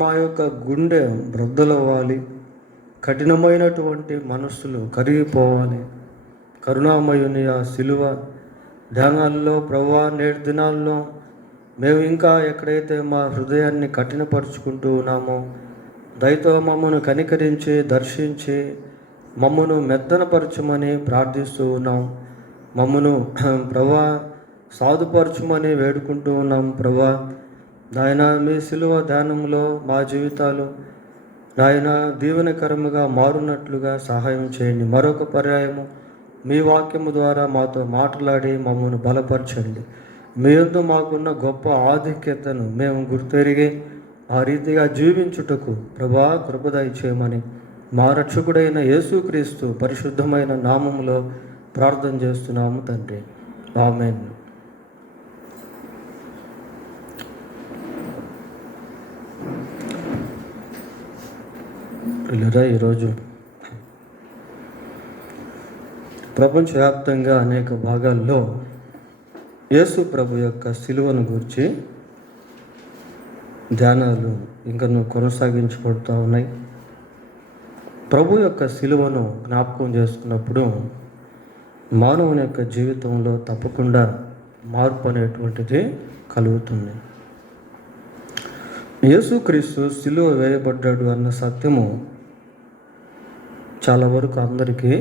మా యొక్క గుండె బ్రద్దలవ్వాలి, కఠినమైనటువంటి మనస్సులు కరిగిపోవాలి. కరుణామయుని ఆ శిలువ ధ్యానాల్లో ప్రభువా, నేటి దినాల్లో మేము ఇంకా ఎక్కడైతే మా హృదయాన్ని కఠినపరుచుకుంటూ ఉన్నామో, దయతో మమ్మను కనికరించి దర్శించి మమ్మను మెత్తనపరచమని ప్రార్థిస్తూ ఉన్నాం. మమ్మను ప్రభువా సాధుపరచమని వేడుకుంటూ ఉన్నాం. ప్రభువా నాయన, మీ శిలువ ధ్యానంలో మా జీవితాలు నాయన దీవెనకరముగా మారునట్లుగా సహాయం చేయండి. మరొక పర్యాయము మీ వాక్యము ద్వారా మాతో మాట్లాడి మమ్మల్ని బలపరచండి. మీ యందు మాకున్న గొప్ప ఆధిక్యతను మేము గుర్తెరిగి ఆ రీతిగా జీవించుటకు ప్రభా కృప దయచేయమని మా రక్షకుడైన యేసుక్రీస్తు పరిశుద్ధమైన నామములో ప్రార్థన చేస్తున్నాము తండ్రి. ఆమేన్. ఈరోజు ప్రపంచవ్యాప్తంగా అనేక భాగాల్లో యేసు ప్రభు యొక్క శిలువను గురించి ధ్యానాలు ఇంకనూ కొనసాగించబడుతూ ఉన్నాయి. ప్రభు యొక్క శిలువను జ్ఞాపకం చేసుకున్నప్పుడు మానవుని యొక్క జీవితంలో తప్పకుండా మార్పు అనేటువంటిది కలుగుతుంది. యేసుక్రీస్తు శిలువ వేయబడ్డాడు అన్న సత్యము చాలా వరకు అందరికీ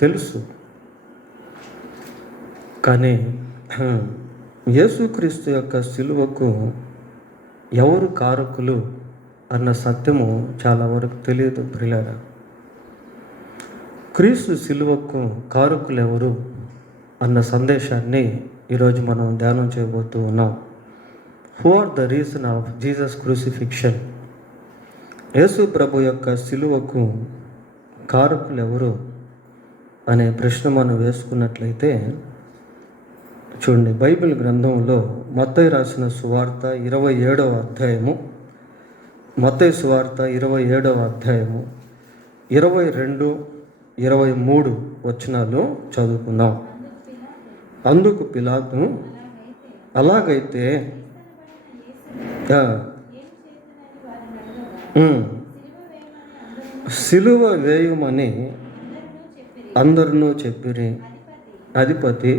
తెలుసు. కానీ యేసుక్రీస్తు యొక్క శిలువకు ఎవరు కారకులు అన్న సత్యము చాలా వరకు తెలియదు ప్రియులారా. క్రీస్తు శిలువకు కారకులు ఎవరు అన్న సందేశాన్ని ఈరోజు మనం ధ్యానం చేయబోతూ ఉన్నాం. Who are the reason of Jesus crucifixion? యేసు ప్రభు యొక్క శిలువకు కారకులు ఎవరు అనే ప్రశ్న మనం వేసుకున్నట్లయితే చూడండి, బైబిల్ గ్రంథంలో మత్తయి రాసిన సువార్త 27వ అధ్యాయము, మత్తయి సువార్త 27వ అధ్యాయము 22, 23 వచనాలు చదువుకుందాం. అందుకు పిలాతు, అలాగైతే సిలువ వేయమని అందరూ చెప్పిరి. అధిపతి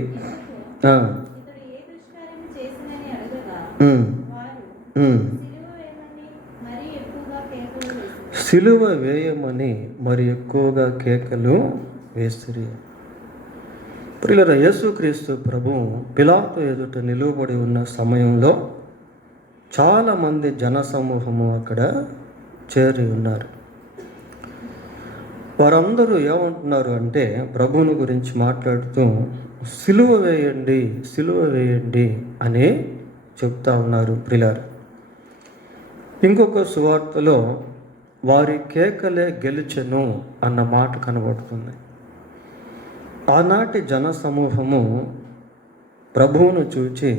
సిలువ వేయమని మరి ఎక్కువగా కేకలు వేసిరి. ప్రియులారా, యేసుక్రీస్తు ప్రభు పిలాతు ఎదుట నిలువబడి ఉన్న సమయంలో చాలామంది జనసమూహము అక్కడ చేరి ఉన్నారు. వారందరూ ఏమంటున్నారు అంటే, ప్రభువుని గురించి మాట్లాడుతూ సిలువ వేయండి, సిలువ వేయండి అని చెప్తా ఉన్నారు. ప్రియులారా, ఇంకొక సువార్తలో వారి కేకలే గెలిచెను అన్న మాట కనబడుతుంది. ఆనాటి జనసమూహము ప్రభువును చూచి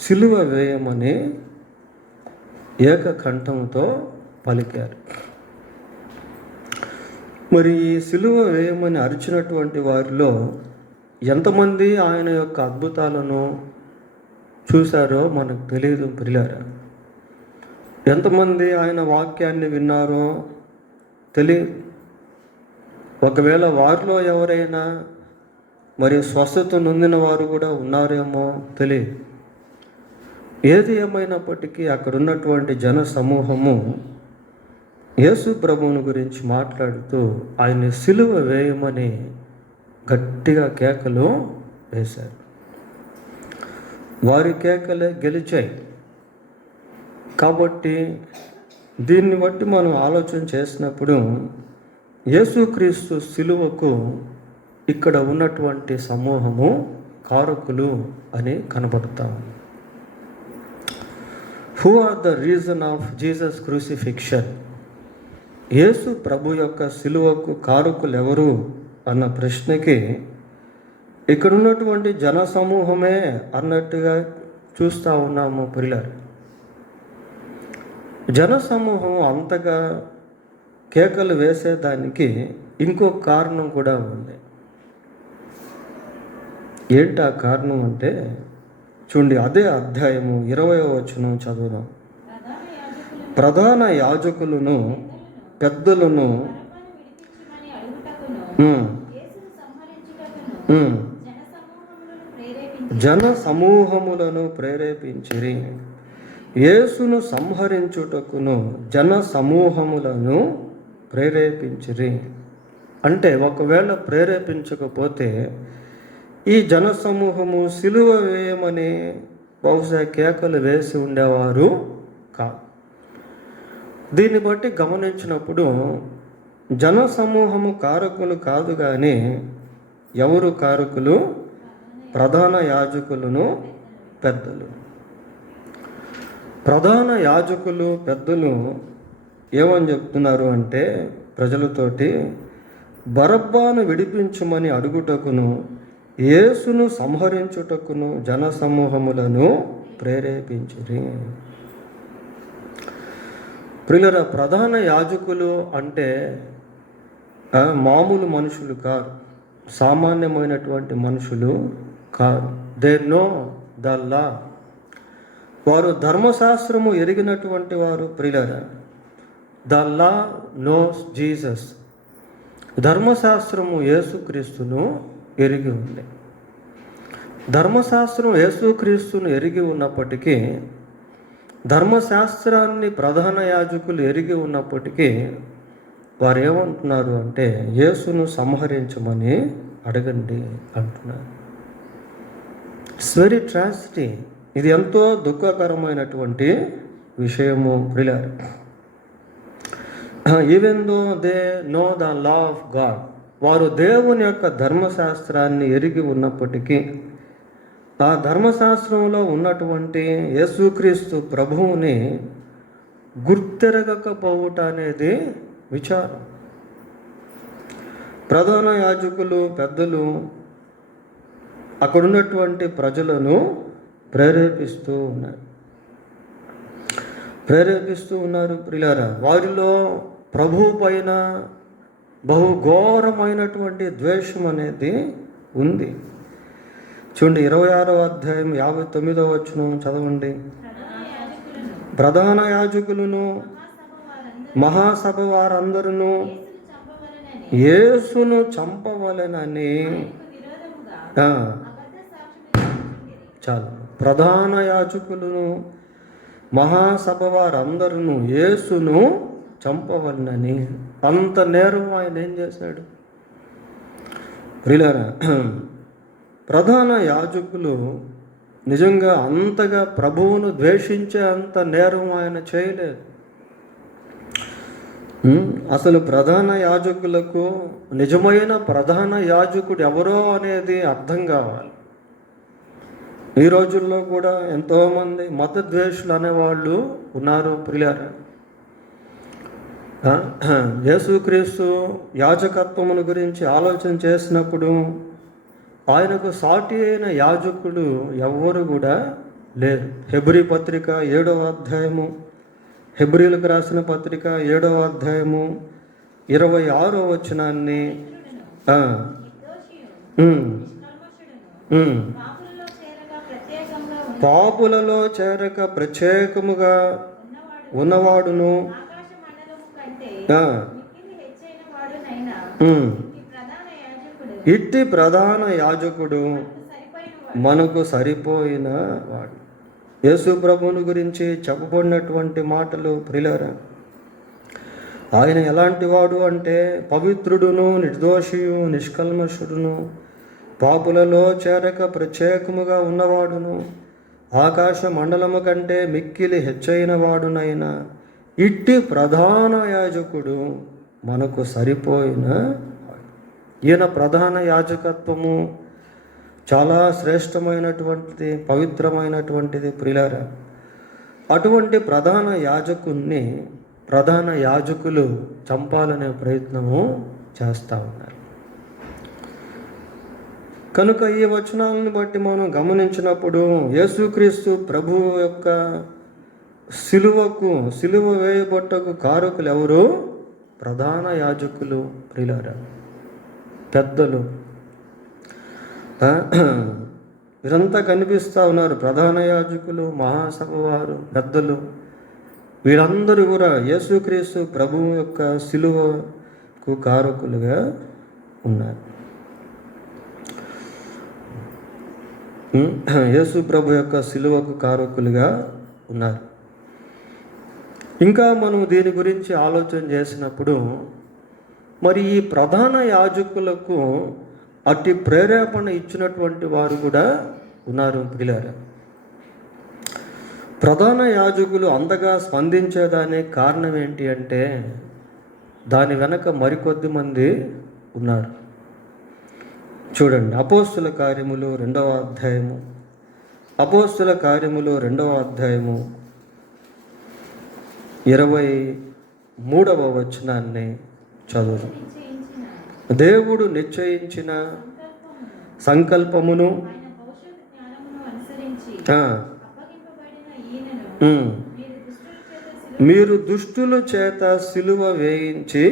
సిలువ వేయమని ఏకకంఠంతో పలికారు. మరి ఈ సిలువ వేయమని అరిచినటువంటి వారిలో ఎంతమంది ఆయన యొక్క అద్భుతాలను చూశారో మనకు తెలియదు ప్రియులారా. ఎంతమంది ఆయన వాక్యాన్ని విన్నారో తెలియదు. ఒకవేళ వారిలో ఎవరైనా మరి స్వస్థత నొందిన వారు కూడా ఉన్నారేమో తెలియదు. ఏది ఏమైనప్పటికీ అక్కడ ఉన్నటువంటి జన సమూహము యేసు ప్రభువుని గురించి మాట్లాడుతూ ఆయన్ని సిలువ వేయమని గట్టిగా కేకలు వేశారు. వారి కేకలే గెలిచాయి. కాబట్టి దీన్ని బట్టి మనం ఆలోచన చేసినప్పుడు యేసుక్రీస్తు సిలువకు ఇక్కడ ఉన్నటువంటి సమూహము కారకులు అని కనబడతాం. Who are the reason of Jesus crucifixion? యేసు ప్రభు యొక్క సిలువకు కారకులు ఎవరు అన్న ప్రశ్నకి ఇక్కడ ఉన్నటువంటి జన సమూహమే అన్నట్టుగా చూస్తూ ఉన్నాము ప్రియులారా. జన సమూహం అంతగా కేకలు వేసేదానికి ఇంకో కారణం కూడా ఉంది. ఏంటి ఆ కారణం అంటే చూడండి, అదే అధ్యాయము 20వ వచనం చదువుదాం. ప్రధాన యాజకులను పెద్దలను జన సమూహములను ప్రేరేపించిరి. యేసును సంహరించుటకును జన సమూహములను ప్రేరేపించిరి. అంటే ఒకవేళ ప్రేరేపించకపోతే ఈ జన సమూహము సిలువ వేయమని బహుశా కేకలు వేసి ఉండేవారు కాదు. దీన్ని బట్టి గమనించినప్పుడు జన సమూహము కారకులు కాదు, కానీ ఎవరు కారకులు? ప్రధాన యాజకులను పెద్దలు. ప్రధాన యాజకులు పెద్దలు ఏమని చెప్తున్నారు అంటే ప్రజలతోటి బరబ్బాను విడిపించమని అడుగుటకును యేసును సంహరించుటకును జన సమూహములను ప్రేరేపించిరి. ప్రియులారా, ప్రధాన యాజకులు అంటే మామూలు మనుషులు కారు, సామాన్యమైనటువంటి మనుషులు car. They know the law. వారు ధర్మశాస్త్రము ఎరిగినటువంటి వారు. ప్రియులారా, ద లా నోస్ జీసస్. ధర్మశాస్త్రము యేసుక్రీస్తును ఎరిగి ఉంది. ధర్మశాస్త్రం యేసుక్రీస్తును ఎరిగి ఉన్నప్పటికీ, ధర్మశాస్త్రాన్ని ప్రధాన యాజకులు ఎరిగి ఉన్నప్పటికీ వారు ఏమంటున్నారు అంటే యేసును సంహరించమని అడగండి అంటున్నారు. It's very tragedy. ఇది ఎంతో దుఃఖకరమైనటువంటి విషయము. ప్రియులారా, even though they know the law of God, వారు దేవుని యొక్క ధర్మశాస్త్రాన్ని ఎరిగి ఉన్నప్పటికీ ఆ ధర్మశాస్త్రంలో ఉన్నటువంటి యేసుక్రీస్తు ప్రభువుని గుర్తెరగకపోవుట అనేది విచారం. ప్రధాన యాజకులు పెద్దలు అక్కడున్నటువంటి ప్రజలను ప్రేరేపిస్తూ ఉన్నారు. ప్రియులారా, వారిలో ప్రభువు పైన బహు ఘోరమైనటువంటి ద్వేషం అనేది ఉంది. చూడండి, 26వ అధ్యాయం 59వ వచనం చదవండి. ప్రధాన యాజకులను మహాసభ వారందరూ యేసును చంపవలెనని చాలు. ప్రధాన యాజకులను మహాసభ వారందరూ యేసును చంపవలనని, అంత నేరం ఆయన ఏం చేశాడు? ప్రియులారా, ప్రధాన యాజకులు నిజంగా అంతగా ప్రభువును ద్వేషించే అంత నేరం ఆయన చేయలేదు. అసలు ప్రధాన యాజకులకు నిజమైన ప్రధాన యాజకుడు ఎవరో అనేది అర్థం కావాలి. ఈ రోజుల్లో కూడా ఎంతోమంది మత ద్వేషులు అనేవాళ్ళు ఉన్నారు. ప్రియులారా, యేసుక్రీస్తు యాజకత్వమును గురించి ఆలోచన చేసినప్పుడు ఆయనకు సాటి అయిన యాజకుడు ఎవ్వరు కూడా లేరు. హెబ్రీ పత్రిక 7వ అధ్యాయము, హెబ్రీలకు రాసిన పత్రిక 7వ అధ్యాయము 26వ వచనాన్ని పాపులలో చేరక ప్రత్యేకముగా ఉన్నవాడును ఇట్టి ప్రధాన యాజకుడు మనకు సరిపోయిన వాడు. యేసు ప్రభువుని గురించి చెప్పబడినటువంటి మాటలు. ప్రియులారా, ఆయన ఎలాంటి వాడు అంటే పవిత్రుడును, నిర్దోషియు, నిష్కల్మషుడును, పాపులలో చేరక ప్రత్యేకముగా ఉన్నవాడును, ఆకాశ మండలము కంటే మిక్కిలి హెచ్చైన వాడునైనా ఇట్టి ప్రధాన యాజకుడు మనకు సరిపోయిన. ఈయన ప్రధాన యాజకత్వము చాలా శ్రేష్టమైనటువంటిది, పవిత్రమైనటువంటిది. ప్రియులారా, అటువంటి ప్రధాన యాజకుణ్ణి ప్రధాన యాజకులు చంపాలనే ప్రయత్నము చేస్తూ ఉన్నారు. కనుక ఈ వచనాలను బట్టి మనం గమనించినప్పుడు యేసుక్రీస్తు ప్రభువు యొక్క సిలువ వేయబట్టకు కారకులు ఎవరు? ప్రధాన యాజకులు. ప్రియులారా, పెద్దలు వీరంతా కనిపిస్తూ ఉన్నారు. ప్రధాన యాజకులు, మహాసభ వారు, పెద్దలు వీరందరూ కూడా యేసుక్రీస్తు ప్రభువు యొక్క సిలువకు కారకులుగా ఉన్నారు. యేసు ప్రభు యొక్క సిలువకు కారకులుగా ఉన్నారు. ఇంకా మనం దీని గురించి ఆలోచన చేసినప్పుడు మరి ఈ ప్రధాన యాజకులకు అట్టి ప్రేరేపణ ఇచ్చినటువంటి వారు కూడా ఉన్నారు ప్రియులారా. ప్రధాన యాజకులు అంతగా స్పందించేదానికి కారణం ఏంటి అంటే దాని వెనక మరికొద్ది మంది ఉన్నారు. చూడండి, అపోస్తుల కార్యములు 2వ అధ్యాయము, అపోస్తుల కార్యములు 2వ అధ్యాయము 23వ వచనాన్ని చదువు. దేవుడు నిశ్చయించిన సంకల్పమును మీరు దుష్టుల చేత సిలువ వేయించి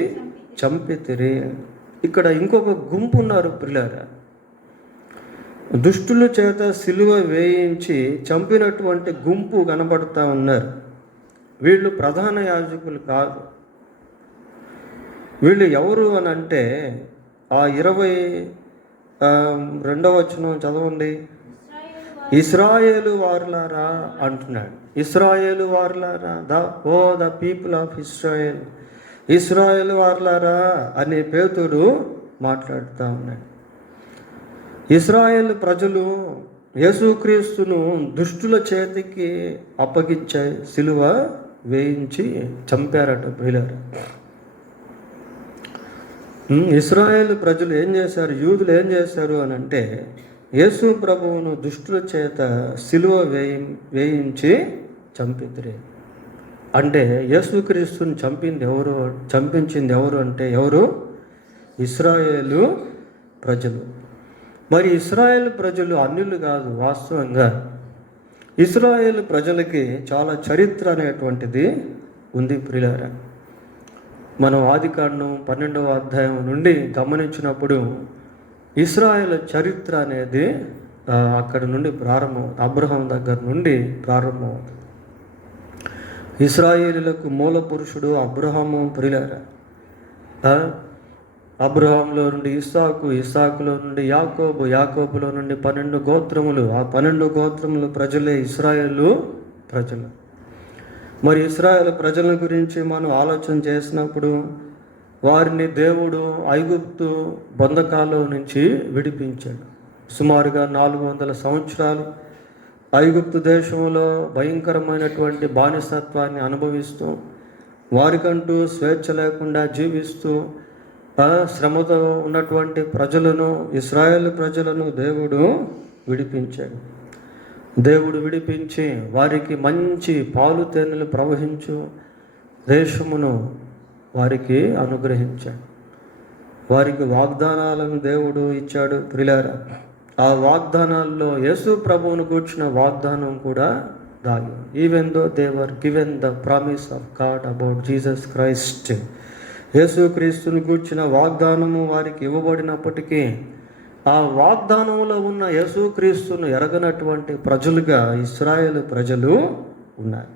చంపితిరి. ఇక్కడ ఇంకొక గుంపు ఉన్నారు పిల్లరా. దుష్టుల చేత సిలువ వేయించి చంపినటువంటి గుంపు కనబడుతూ ఉన్నారు. వీళ్ళు ప్రధాన యాజకులు కాదు. వీళ్ళు ఎవరు అని అంటే ఆ 22వ వచనం చదవండి. ఇశ్రాయేలు వారులారా అంటున్నాడు. ఇశ్రాయేలు వారులారా, ద పీపుల్ ఆఫ్ ఇశ్రాయేల్, ఇశ్రాయేలు వారులారా అనే పేతురు మాట్లాడుతూ ఉన్నాడు. ఇశ్రాయేల్ ప్రజలు యేసుక్రీస్తును దుష్టుల చేతికి అప్పగించే సిలువ వేయించి చంపారట ప్రియులారా. ఇశ్రాయేల్ ప్రజలు ఏం చేశారు, యూదులు ఏం చేశారు అని అంటే యేసు ప్రభువును దుష్టుల చేత సిలువ వేయించి చంపితిరి. అంటే యేసుక్రీస్తుని చంపించింది ఎవరు అంటే ఎవరు? ఇశ్రాయేలు ప్రజలు. మరి ఇశ్రాయేల్ ప్రజలు అన్యులు కాదు. వాస్తవంగా ఇశ్రాయేల్ ప్రజలకి చాలా చరిత్ర అనేటువంటిది ఉంది ప్రియులారా. మనం ఆదికాండం 12వ అధ్యాయం నుండి గమనించినప్పుడు ఇశ్రాయేల్ చరిత్ర అనేది అక్కడ నుండి ప్రారంభం, అబ్రహాం దగ్గర నుండి ప్రారంభమవుతుంది. ఇశ్రాయేలులకు మూల పురుషుడు అబ్రహాము ప్రియులారా. అబ్రహాంలో నుండి ఇస్సాకు, ఇస్సాకులో నుండి యాకోబు, యాకోబులో నుండి 12 గోత్రములు, ఆ 12 గోత్రములు ప్రజలే ఇశ్రాయేలు ప్రజలు. మరి ఇశ్రాయేల్ ప్రజల గురించి మనం ఆలోచన చేసినప్పుడు వారిని దేవుడు ఐగుప్తు బంధకాల్లో నుంచి విడిపించాడు. సుమారుగా 400 సంవత్సరాలు ఐగుప్తు దేశంలో భయంకరమైనటువంటి బానిసత్వాన్ని అనుభవిస్తూ వారికంటూ స్వేచ్ఛ లేకుండా జీవిస్తూ శ్రమతో ఉన్నటువంటి ప్రజలను, ఇశ్రాయేల్ ప్రజలను దేవుడు విడిపించాడు. దేవుడు విడిపించి వారికి మంచి పాలు తేనెలు ప్రవహించు దేశమును వారికి అనుగ్రహించాడు. వారికి వాగ్దానాలను దేవుడు ఇచ్చాడు ప్రియులారా. ఆ వాగ్దానాల్లో యేసు ప్రభువును కూర్చున్న వాగ్దానం కూడా దాగి. Even though they were given the promise of God about Jesus Christ, యేసుక్రీస్తుని కూర్చున్న వాగ్దానము వారికి ఇవ్వబడినప్పటికీ ఆ వాగ్దానంలో ఉన్న యేసుక్రీస్తును ఎరగనటువంటి ప్రజలుగా ఇశ్రాయేలు ప్రజలు ఉన్నారు.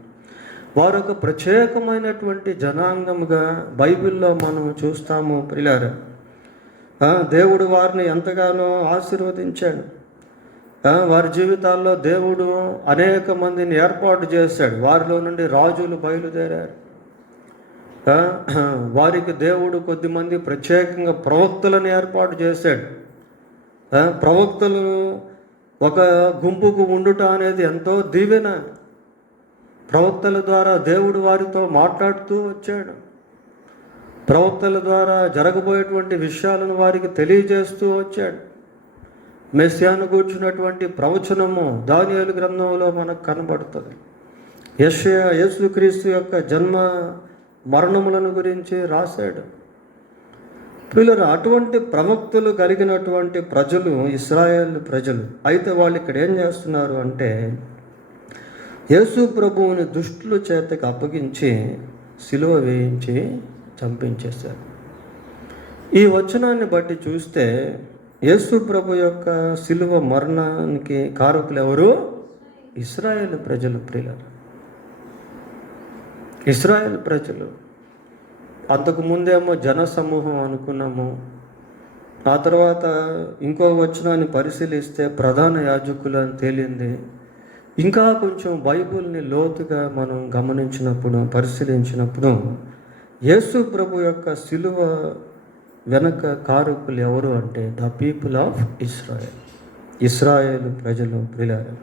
వారు ఒక ప్రత్యేకమైనటువంటి జనాంగముగా బైబిల్లో మనం చూస్తాము ప్రియులారా. దేవుడు వారిని ఎంతగానో ఆశీర్వదించాడు. వారి జీవితాల్లో దేవుడు అనేక మందిని ఏర్పాటు చేశాడు. వారిలో నుండి రాజులు బయలుదేరారు. వారికి దేవుడు కొద్దిమంది ప్రత్యేకంగా ప్రవక్తలను ఏర్పాటు చేశాడు. ప్రవక్తలు ఒక గుంపుకు ఉండుట అనేది ఎంతో దీవెన. ప్రవక్తల ద్వారా దేవుడు వారితో మాట్లాడుతూ వచ్చాడు. ప్రవక్తల ద్వారా జరగబోయేటువంటి విషయాలను వారికి తెలియజేస్తూ వచ్చాడు. మెస్సియాను కూర్చున్నటువంటి ప్రవచనము దానియేలు గ్రంథంలో మనకు కనబడుతుంది. యెషయా యేసుక్రీస్తు యొక్క జన్మ మరణములను గురించి రాశాడు. పిల్లలు అటువంటి ప్రవక్తలు కలిగినటువంటి ప్రజలు ఇశ్రాయేల్ ప్రజలు. అయితే వాళ్ళు ఇక్కడ ఏం చేస్తున్నారు అంటే యేసు ప్రభువుని దుష్టుల చేతకి అప్పగించి సిలువ వేయించి చంపించేశారు. ఈ వచనాన్ని బట్టి చూస్తే యేసు ప్రభు యొక్క సిలువ మరణానికి కారకులు ఎవరు? ఇశ్రాయేల్ ప్రజలు ప్రియులారా. ఇశ్రాయేల్ ప్రజలు. అంతకుముందేమో జన సమూహం అనుకున్నాము. ఆ తర్వాత ఇంకో వచనాన్ని పరిశీలిస్తే ప్రధాన యాజకులు అని తేలింది. ఇంకా కొంచెం బైబిల్ని లోతుగా మనం గమనించినప్పుడు, పరిశీలించినప్పుడు యేసు ప్రభు యొక్క శిలువ వెనక కారకులు ఎవరు అంటే ద పీపుల్ ఆఫ్ ఇస్రాయేల్. ఇశ్రాయేలు ప్రజలు. ప్రియులారా,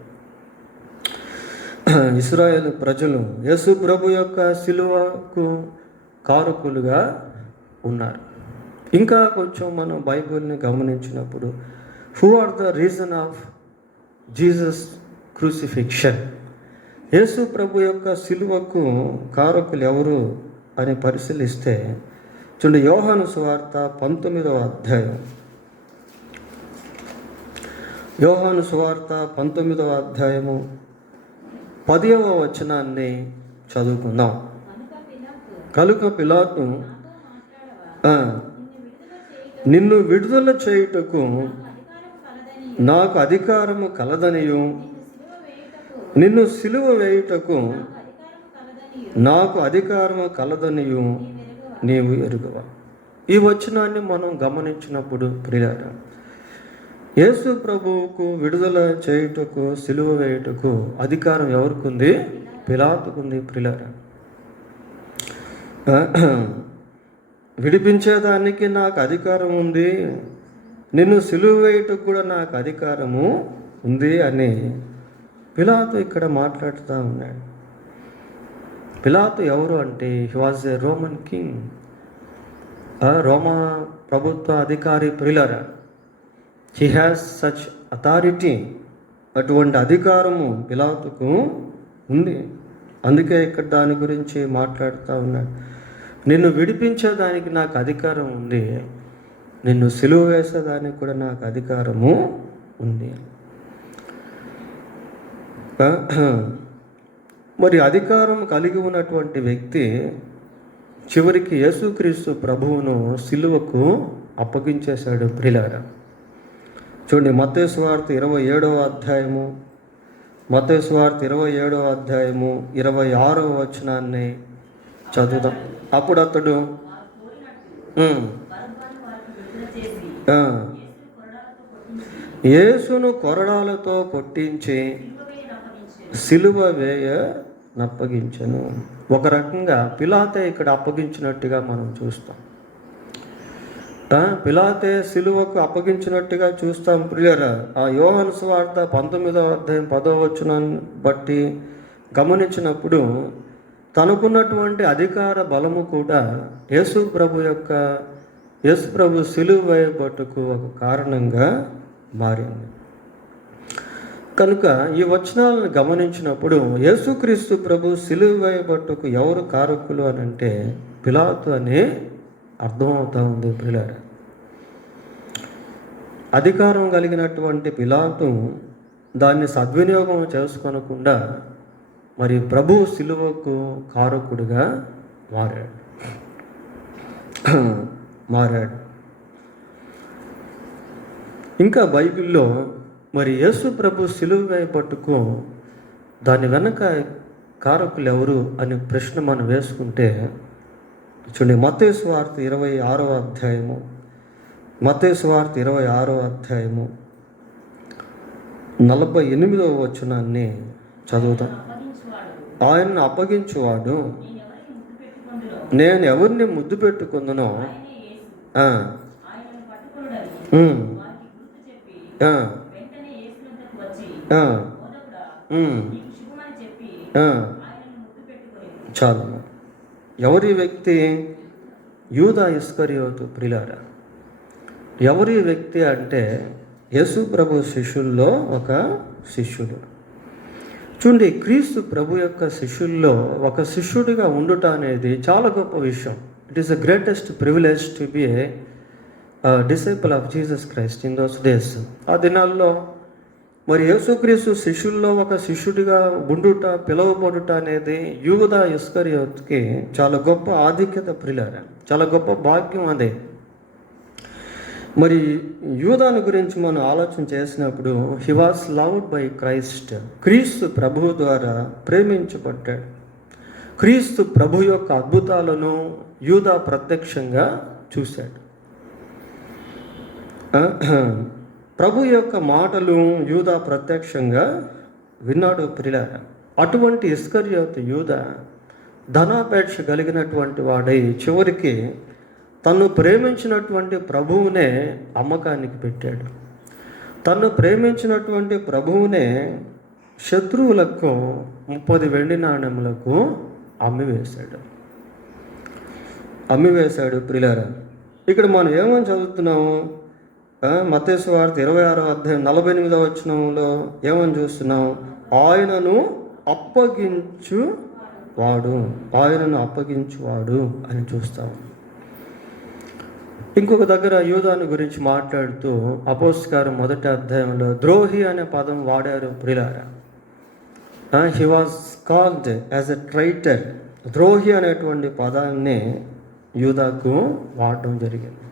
ఇశ్రాయేలు ప్రజలు యేసు ప్రభు యొక్క శిలువకు కారకులుగా ఉన్నారు. ఇంకా కొంచెం మనం బైబిల్ని గమనించినప్పుడు who are the reason of Jesus crucifixion, యేసు ప్రభు యొక్క శిలువకు కారకులు ఎవరు అని పరిశీలిస్తే చూడండి, యోహాను సువార్త 19వ అధ్యాయం. యోహాను సువార్త 19వ అధ్యాయము 10వ వచనాన్ని చదువుకుందాం. కనుక పిలాతు నిన్ను విడుదల చేయుటకు నాకు అధికారము కలదనియు, నిన్ను సిలువ వేయుటకు నాకు అధికారము కలదనియు నీవు ఎరుగవా. ఈ వచనాన్ని మనం గమనించినప్పుడు ప్రియులారా, యేసు ప్రభువుకు విడుదల చేయుటకు సిలువ వేయుటకు అధికారం ఎవరికి ఉంది? పిలాతుకుంది. ప్రియులారా, విడిపించేదానికి నాకు అధికారం ఉంది, నిన్ను సిలువ వేయుటకు కూడా నాకు అధికారము ఉంది అని పిలాతు ఇక్కడ మాట్లాడుతూ ఉన్నాడు. పిలాతు ఎవరు అంటే he was a Roman king, రోమా ప్రభుత్వ అధికారి. ప్రియులారా, హీ హ్యాస్ సచ్ అథారిటీ, అటువంటి అధికారము పిలాతుకు ఉంది. అందుకే ఇక్కడ దాని గురించి మాట్లాడుతూ ఉన్నాడు. నిన్ను విడిపించేదానికి నాకు అధికారం ఉంది, నిన్ను సిలువ వేసేదానికి కూడా నాకు అధికారము ఉంది. మరి అధికారం కలిగి ఉన్నటువంటి వ్యక్తి చివరికి యేసుక్రీస్తు ప్రభువును సిలువకు అప్పగించేశాడు. ప్రియులారా, చూడండి, మత్తయి సువార్త 27వ అధ్యాయము, మత్తయి సువార్త 27వ అధ్యాయము 26వ వచనాన్ని చదువుదాం. అప్పుడు అతడు యేసును కొరడాలతో కొట్టించి సిలువ వేయ నప్పగించెను. ఒక రకంగా పిలాతే ఇక్కడ అప్పగించినట్టుగా మనం చూస్తాం. పిలాతే సిలువకు అప్పగించినట్టుగా చూస్తాం. ప్రియులారా, ఆ యోహాను సువార్త 19వ అధ్యాయం 10వ వచనాన్ని బట్టి గమనించినప్పుడు తనకున్నటువంటి అధికార బలము కూడా యేసు ప్రభు సిలువ వేయబట్టుకు ఒక కారణంగా మారింది. కనుక ఈ వచనాలను గమనించినప్పుడు యేసుక్రీస్తు ప్రభు సిలువ వేయబట్టుకు ఎవరు కారకులు అని అంటే పిలాతు అని అర్థమవుతా ఉంది. ప్రియులారా, అధికారం కలిగినటువంటి పిలాతు దాన్ని సద్వినియోగం చేసుకోనకుండా మరి ప్రభు సిలువకు కారకుడిగా మారాడు. ఇంకా బైబిల్లో మరి యేసు ప్రభు సిలువ వేయబట్టుకు దాని వెనక కారకులు ఎవరు అనే ప్రశ్న మనం వేసుకుంటే చూడండి, మత్తయి సువార్త 26వ అధ్యాయము, మత్తయి సువార్త 26వ అధ్యాయము 48వ వచనాన్ని చదువుతాం. ఆయన్ను అప్పగించువాడు నేను ఎవరిని ముద్దు పెట్టుకుందునో చాలు. ఎవరి వ్యక్తి? యూదా ఇస్కరియోతు. ప్రియులారా, ఎవరి వ్యక్తి అంటే యేసు ప్రభు శిష్యుల్లో ఒక శిష్యుడు. చూడండి, క్రీస్తు ప్రభు యొక్క శిష్యుల్లో ఒక శిష్యుడిగా ఉండుట అనేది చాలా గొప్ప విషయం. It is the greatest privilege to be A disciple of Jesus Christ in those days. ఆ దినాల్లో మరి యేసుక్రీస్తు శిష్యుల్లో ఒక శిష్యుడిగా ఉండుట, పిలువబడుట అనేది యూదా ఇస్కరియోతుకి చాలా గొప్ప ఆధిక్యత. ప్రియులారా, చాలా గొప్ప భాగ్యం అదే. మరి యూదాను గురించి మనం ఆలోచన చేసినప్పుడు he was loved by Christ, క్రీస్తు ప్రభువు ద్వారా ప్రేమించబడ్డాడు. క్రీస్తు ప్రభు యొక్క అద్భుతాలను యూదా ప్రత్యక్షంగా చూశాడు. ప్రభు యొక్క మాటలు యూదా ప్రత్యక్షంగా విన్నాడు. ప్రియులారా, అటువంటి ఇస్కరియోతు యూదా ధనాపేక్ష కలిగినటువంటి వాడై చివరికి తను ప్రేమించినటువంటి ప్రభువునే అమ్మకానికి పెట్టాడు. తను ప్రేమించినటువంటి ప్రభువునే శత్రువులకు 30 వెండి నాణెములకు అమ్మివేశాడు. ప్రియులారా, ఇక్కడ మనం ఏమని చదువుతున్నాము? మత్తయి సువార్త 26వ అధ్యాయం 48వ వచనంలో ఏమని చూస్తున్నాం? ఆయనను అప్పగించువాడు అని చూస్తాం. ఇంకొక దగ్గర యూదాను గురించి మాట్లాడుతూ అపోస్తలుల 1వ అధ్యాయంలో ద్రోహి అనే పదం వాడారు. ప్రియులారా, he was called as a traitor. ద్రోహి అనేటువంటి పదాన్ని యూదాకు వాడడం జరిగింది.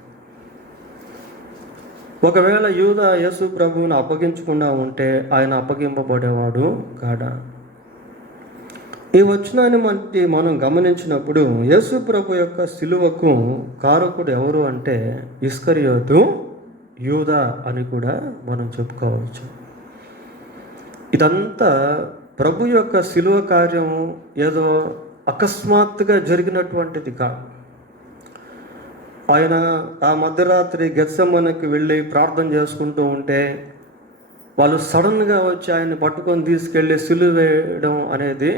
ఒకవేళ యూదా యేసు ప్రభువును అప్పగించకుండా ఉంటే ఆయన అప్పగింపబడేవాడు కాడా? ఈ వచనాన్ని మనం గమనించినప్పుడు యేసు ప్రభు యొక్క సిలువకు కారకుడు ఎవరు అంటే ఇస్కరియోతు యూదా అని కూడా మనం చెప్పుకోవచ్చు. ఇదంతా ప్రభు యొక్క సిలువ కార్యం ఏదో అకస్మాత్తుగా జరిగినటువంటిది కాదు. ఆయన ఆ మధ్యరాత్రి గెత్సెమనెకి వెళ్ళి ప్రార్థన చేసుకుంటూ ఉంటే వాళ్ళు సడన్గా వచ్చి ఆయన్ని పట్టుకొని తీసుకెళ్ళి సిలువ వేయడం అనేది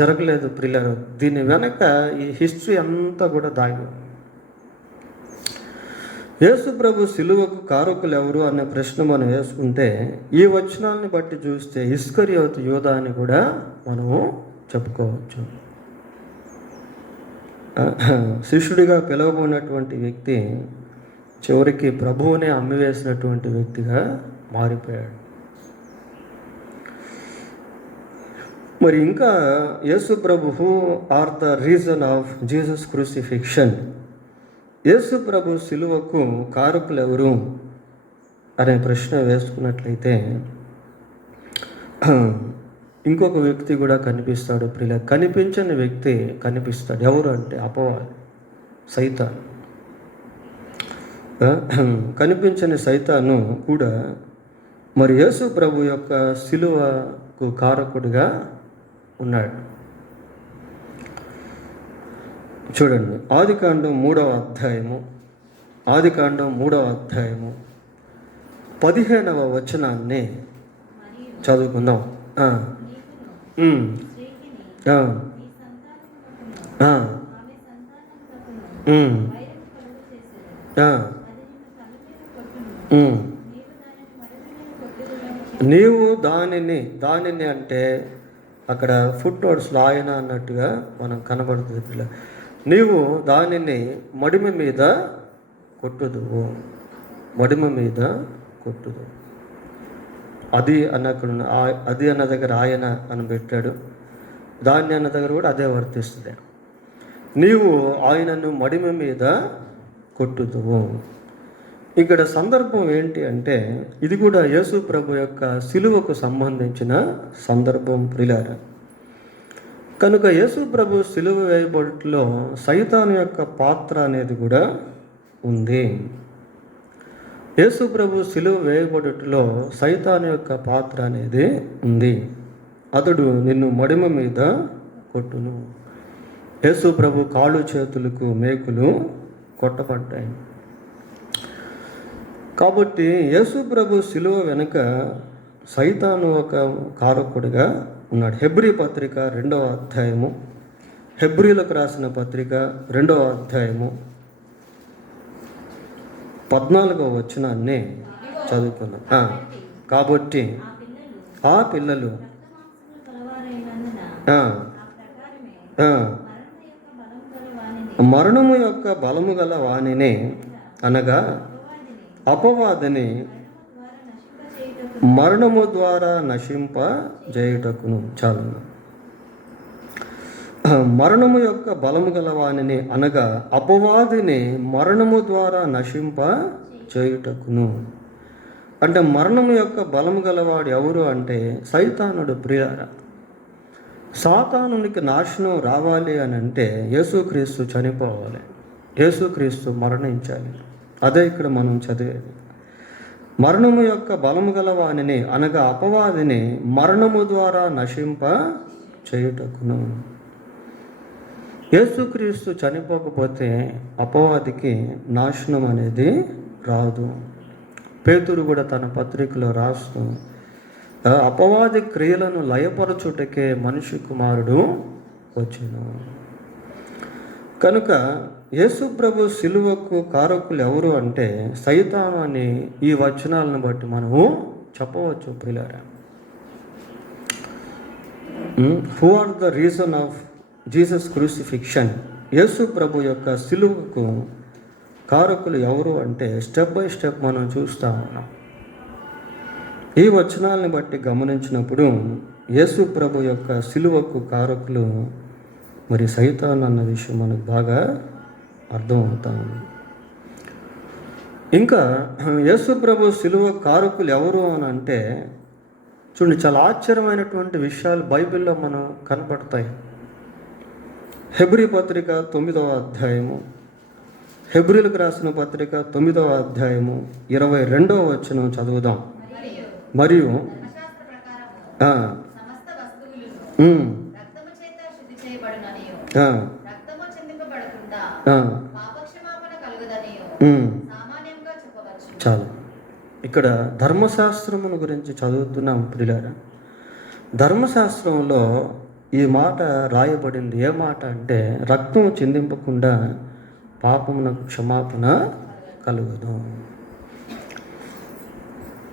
జరగలేదు. ప్రియులారా, దీని వెనక ఈ హిస్టరీ అంతా కూడా దాగి. యేసు ప్రభు సిలువకు కారకులు ఎవరు అనే ప్రశ్న మనం వేసుకుంటే ఈ వచనాలను బట్టి చూస్తే ఇస్కరియోతు యూదా అని కూడా మనము చెప్పుకోవచ్చు. శిష్యుడిగా పిలువబడినటువంటి వ్యక్తి చివరికి ప్రభువునే అమ్మివేసినటువంటి వ్యక్తిగా మారిపోయాడు. మరి ఇంకా యేసు ప్రభు who are the reason of Jesus crucifixion, యేసు ప్రభు సిలువకు కారకులు ఎవరు అనే ప్రశ్న వేసుకున్నట్లయితే ఇంకొక వ్యక్తి కూడా కనిపిస్తాడు. ప్రియుల, కనిపించని వ్యక్తి కనిపిస్తాడు. ఎవరు అంటే అపవాది, సైతాను. కనిపించని సైతాను కూడా మరి యేసు ప్రభు యొక్క సిలువకు కారకుడిగా ఉన్నాడు. చూడండి, ఆదికాండం 3వ అధ్యాయము 15వ వచనాన్ని చదువుకుందాం. నీవు దానిని అంటే అక్కడ ఫుట్ నోట్స్లో ఆయన అన్నట్టుగా మనం కనబడుతుంది. నీవు దానిని మడిమ మీద కొట్టుదువు. అది అన్న దగ్గర ఆయన అని పెట్టాడు. దాన్ని అన్న దగ్గర కూడా అదే వర్తిస్తుంది. నీవు ఆయనను మడిమ మీద కొట్టుదువు. ఇక్కడ సందర్భం ఏంటి అంటే ఇది కూడా యేసు ప్రభు యొక్క సిలువకు సంబంధించిన సందర్భం. ప్రియులారా, కనుక యేసు ప్రభు సిలువ వేయబడుటలో సైతాను యొక్క పాత్ర అనేది కూడా ఉంది. యేసు ప్రభు సిలువ వేయబడుటలో సైతాను యొక్క పాత్ర అనేది ఉంది. అతడు నిన్ను మడిమ మీద కొట్టును. యేసు ప్రభు కాళ్ళు చేతులకు మేకులు కొట్టబడ్డాయి. కాబట్టి యేసు ప్రభు సిలువ వెనుక సైతాను ఒక కారకుడిగా ఉన్నాడు. హెబ్రీ పత్రిక 2వ అధ్యాయము, హెబ్రీలకు రాసిన పత్రిక 2వ అధ్యాయము 14వ వచనాన్ని చదువుకున్నాం. కాబట్టి ఆ పిల్లలు మరణము యొక్క బలము గల వానినే అనగా అపవాదిని మరణము ద్వారా నశింపజేయుటకును. చాలు. మరణము యొక్క బలము గల వానిని అనగా అపవాదిని మరణము ద్వారా నశింపజేయుటకును. అంటే మరణము యొక్క బలము గలవాడు ఎవరు అంటే సైతానుడు. ప్రియులారా, సాతానునికి నాశనం రావాలి అని అంటే యేసుక్రీస్తు చనిపోవాలి, యేసుక్రీస్తు మరణించాలి. అదే ఇక్కడ మనం చదివేది. మరణము యొక్క బలము గల వానిని అనగా అపవాదిని మరణము ద్వారా నశింప చేయుటకును. యేసుక్రీస్తు చనిపోకపోతే అపవాదికి నాశనం అనేది రాదు. పేతురు కూడా తన పత్రికలో రాస్తూ అపవాది క్రియలను లయపరచుటకే మనిషి కుమారుడు వచ్చెను. కనుక యేసు ప్రభు సిలువకు కారకులు ఎవరు అంటే సైతాను అని ఈ వచనాలను బట్టి మనము చెప్పవచ్చు ప్రియులారా. Who are the reason of Jesus crucifixion? యేసు ప్రభు యొక్క సిలువకు కారకులు ఎవరు అంటే స్టెప్ బై స్టెప్ మనం చూస్తూ ఉన్నాం. ఈ వచనాలను బట్టి గమనించినప్పుడు యేసు ప్రభు యొక్క సిలువకు కారకులు మరి సైతాన్ అన్న విషయం మనకు బాగా అర్థమవుతా ఉంది. ఇంకా యేసు ప్రభు సిలువ కారకులు ఎవరు అని అంటే చూడండి, చాలా ఆశ్చర్యమైనటువంటి విషయాలు బైబిల్లో మనం కనపడతాయి. హెబ్రీ పత్రిక 9వ అధ్యాయము, హెబ్రీలకు రాసిన పత్రిక 9వ అధ్యాయము 22వ వచనం చదువుదాం. మరియు చాలు. ఇక్కడ ధర్మశాస్త్రమును గురించి చదువుతున్నాం ప్రియులారా. ధర్మశాస్త్రంలో ఈ మాట రాయబడింది. ఏ మాట అంటే రక్తం చిందింపకుండా పాపమునకు క్షమాపణ కలుగదు.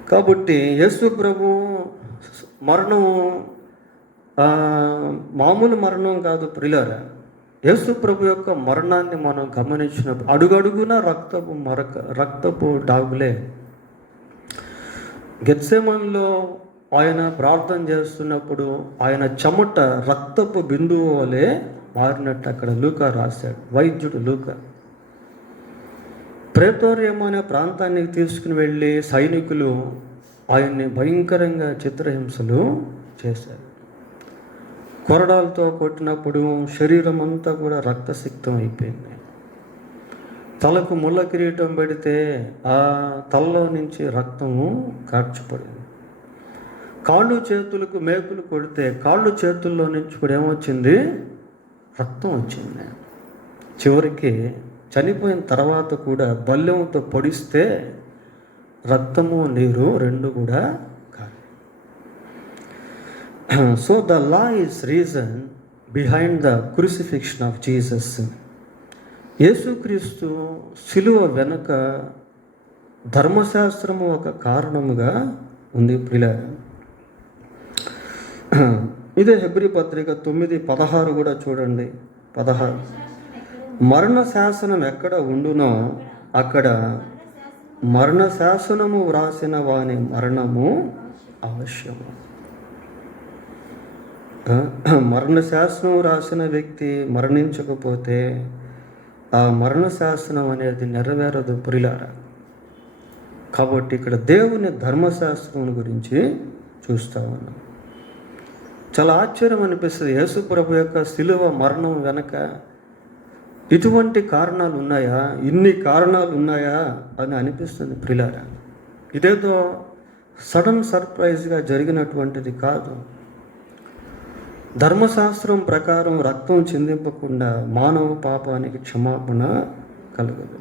కాబట్టి యేసు ప్రభు మరణం మామూలు మరణం కాదు ప్రియులారా. యేసు ప్రభు యొక్క మరణాన్ని మనం గమనించినప్పుడు అడుగడుగున రక్తపు డాగులే. గెత్సెమనీలో ఆయన ప్రార్థన చేస్తున్నప్పుడు ఆయన చెమట రక్తపు బిందువు వలె మారినట్టు అక్కడ లూకా రాశాడు, వైద్యుడు లూకా. ప్రేతోర్యం అనే ప్రాంతానికి తీసుకుని వెళ్ళి సైనికులు ఆయన్ని భయంకరంగా చిత్రహింసలు చేశారు. కొరడాలతో కొట్టినప్పుడు శరీరం అంతా కూడా రక్తసిక్తం అయిపోయింది. తలకు ముళ్ళ కిరీటం పెడితే ఆ తలలో నుంచి రక్తము కార్చబడింది. కాళ్ళు చేతులకు మేకులు కొడితే కాళ్ళు చేతుల్లో నుంచి కూడా ఏమొచ్చింది? రక్తం వచ్చింది. చివరికి చనిపోయిన తర్వాత కూడా బల్లెంతో పొడిస్తే రక్తము నీరు రెండు కూడా కాదు. So the law is reason behind the crucifixion of Jesus. యేసుక్రీస్తు సిలువ వెనుక ధర్మశాస్త్రము ఒక కారణముగా ఉంది ప్రియులారా. ఇదే హెబ్రీ పత్రిక 9:16 కూడా చూడండి. 16 మరణ శాసనం ఎక్కడ ఉండునో అక్కడ మరణ శాసనము వ్రాసిన వాని మరణము అవశ్యము. మరణ శాసనం రాసిన వ్యక్తి మరణించకపోతే ఆ మరణ శాసనం అనేది నెరవేరదు ప్రియులారా. కాబట్టి ఇక్కడ దేవుని ధర్మశాస్త్రం గురించి చూస్తా ఉన్నాం. చాలా ఆశ్చర్యం అనిపిస్తుంది. యేసు ప్రభు యొక్క సిలువ మరణం వెనక ఇటువంటి కారణాలు ఉన్నాయా, ఇన్ని కారణాలు ఉన్నాయా అని అనిపిస్తుంది ప్రియులారా. ఇదేదో సడన్ సర్ప్రైజ్గా జరిగినటువంటిది కాదు. ధర్మశాస్త్రం ప్రకారం రక్తం చిందింపకుండా మానవ పాపానికి క్షమాపణ కలగదు.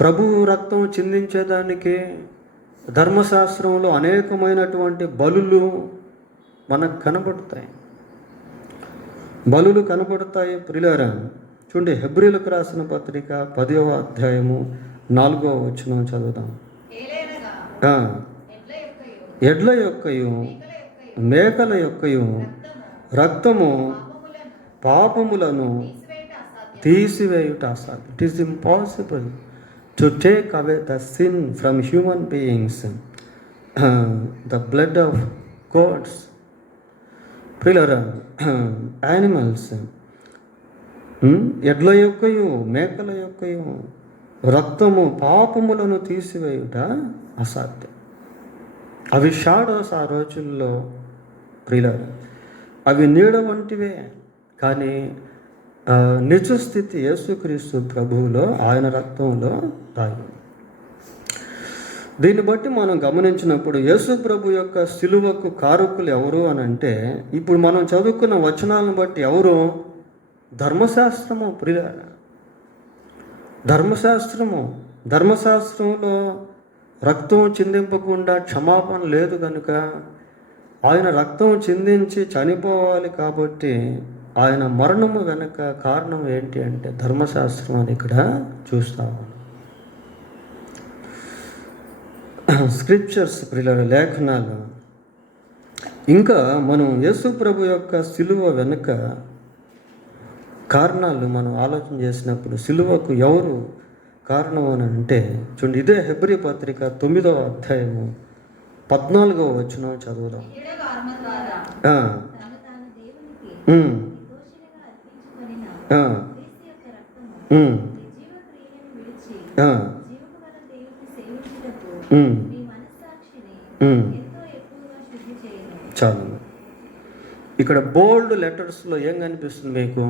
ప్రభువు రక్తం చిందించేదానికి ధర్మశాస్త్రంలో అనేకమైనటువంటి బలులు మనకు కనబడతాయి. బలులు కనబడతాయి ప్రియులారా. చూడండి, హెబ్రీలకు రాసిన పత్రిక 10వ అధ్యాయము 4వ వచనం చదువుదాం. ఎడ్ల యొక్కయు మేకల యొక్కయు రక్తము పాపములను తీసివేయుట అసాధ్యం. It is impossible to take away the sin from human beings, the blood of gods. పిల్లరా, యానిమల్స్, ఎడ్ల యొక్కయు మేకల యొక్కయు రక్తము పాపములను తీసివేయుట అసాధ్యం. అవి షాడోస్ ఆ రోజుల్లో. ప్రియులారా, అవి నీడ వంటివే, కానీ నిజ స్థితి యేసుక్రీస్తు ప్రభువులో, ఆయన రక్తంలో దాగి. దీన్ని బట్టి మనం గమనించినప్పుడు యేసు ప్రభు యొక్క సిలువకు కారకులు ఎవరు అని అంటే, ఇప్పుడు మనం చదువుకున్న వచనాలను బట్టి ఎవరు? ధర్మశాస్త్రము. ప్రియ ధర్మశాస్త్రంలో రక్తం చిందింపకుండా క్షమాపణ లేదు కనుక ఆయన రక్తం చిందించి చనిపోవాలి. కాబట్టి ఆయన మరణము వెనుక కారణం ఏంటి అంటే ధర్మశాస్త్రం అని ఇక్కడ చూస్తాము. స్క్రిప్చర్స్, ప్రియుల లేఖనాలు. ఇంకా మనం యేసు ప్రభు యొక్క సిలువ వెనుక కారణాలు మనం ఆలోచన చేసినప్పుడు సిలువకు ఎవరు కారణం అని అంటే చూడండి, ఇదే హెబ్రీ పత్రిక 9వ అధ్యాయము 14వ వచనం చదువుదాం. చాలు. ఇక్కడ బోల్డ్ లెటర్స్లో ఏం కనిపిస్తుంది మీకు?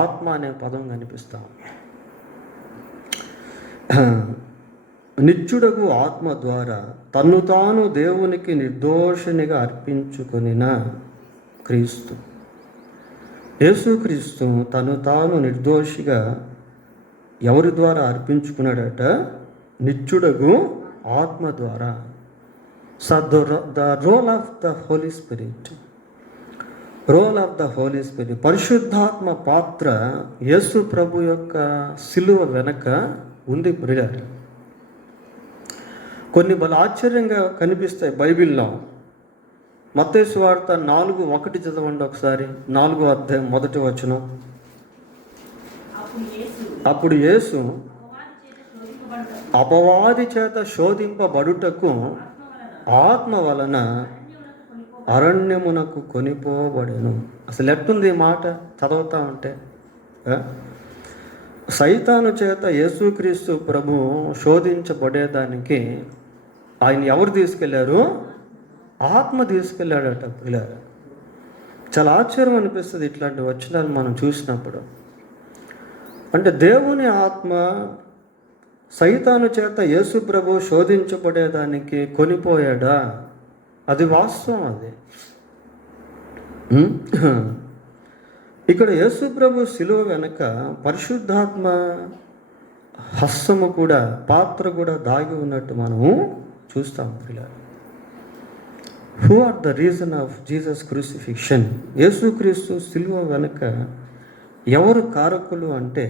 ఆత్మ అనే పదం కనిపిస్తాం. నిత్యుడగు ఆత్మ ద్వారా తన్ను తాను దేవునికి నిర్దోషినిగా అర్పించుకొనిన క్రీస్తు. యేసుక్రీస్తు తను తాను నిర్దోషిగా ఎవరి ద్వారా అర్పించుకున్నాడట? నిత్యుడగు ఆత్మ ద్వారా. The role of the holy spirit. పరిశుద్ధాత్మ పాత్ర యేసు ప్రభు యొక్క సిలువ వెనక ఉంది. ప్రియులారా, కొన్ని బల ఆశ్చర్యంగా కనిపిస్తాయి బైబిల్లో. మత్తయి సువార్త 4:1 చదవండి ఒకసారి. 4వ అధ్యాయం 1వ వచనం. అప్పుడు యేసు అపవాది చేత శోధింపబడుటకు ఆత్మ వలన అరణ్యమునకు కొనిపోబడెను. అసలు ఎట్టుంది మాట చదువుతా ఉంటే? సైతాను చేత యేసుక్రీస్తు ప్రభు శోధించబడేదానికి ఆయన ఎవరు తీసుకెళ్లారు? ఆత్మ తీసుకెళ్ళాడట. పిల్లలు, చాలా ఆశ్చర్యం అనిపిస్తుంది ఇట్లాంటి వచనాలు మనం చూసినప్పుడు. అంటే దేవుని ఆత్మ సైతాను చేత యేసు ప్రభు శోధించబడేదానికి కొనిపోయాడా? అది వాస్తవం. అది ఇక్కడ యేసు ప్రభు సిలువ వెనక పరిశుద్ధాత్మ హస్తము కూడా, పాత్ర కూడా దాగి ఉన్నట్టు మనము చూస్తాం. పిల్లలు, who are the reason of Jesus crucifixion? యేసుక్రీస్తు సిలువ వెనక ఎవరు కారకులు అంటే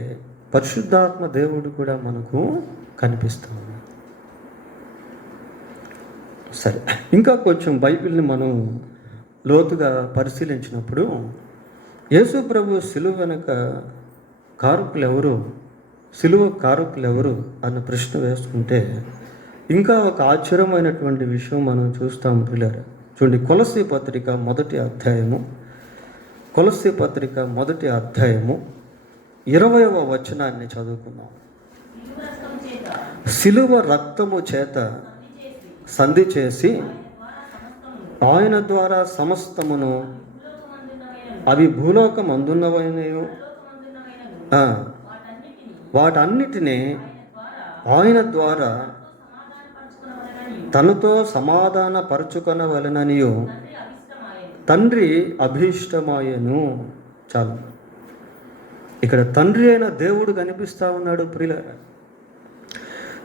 పరిశుద్ధాత్మ దేవుడు కూడా మనకు కనిపిస్తాం. సరే, ఇంకా కొంచెం బైబిల్ని మనం లోతుగా పరిశీలించినప్పుడు యేసు ప్రభు సిలువ వెనుక కారకులు ఎవరు, సిలువ కారకులు ఎవరు అన్న ప్రశ్న వేసుకుంటే ఇంకా ఒక ఆశ్చర్యమైనటువంటి విషయం మనం చూస్తాం. పిల్లలు చూడండి, కొలస్సీ పత్రిక 1వ అధ్యాయము 20వ వచనాన్ని చదువుకుందాం. సిలువ రక్తము చేత సంధి చేసి ఆయన ద్వారా సమస్తమును, అవి భూలోకమందున్నవైనయు వాటన్నిటినీ ఆయన ద్వారా తనతో సమాధాన పరుచుకొనవలెననియు తండ్రి అభీష్టమాయను. చాలు, ఇక్కడ తండ్రి అయిన దేవుడు కనిపిస్తూ ఉన్నాడు. ప్రియులారా,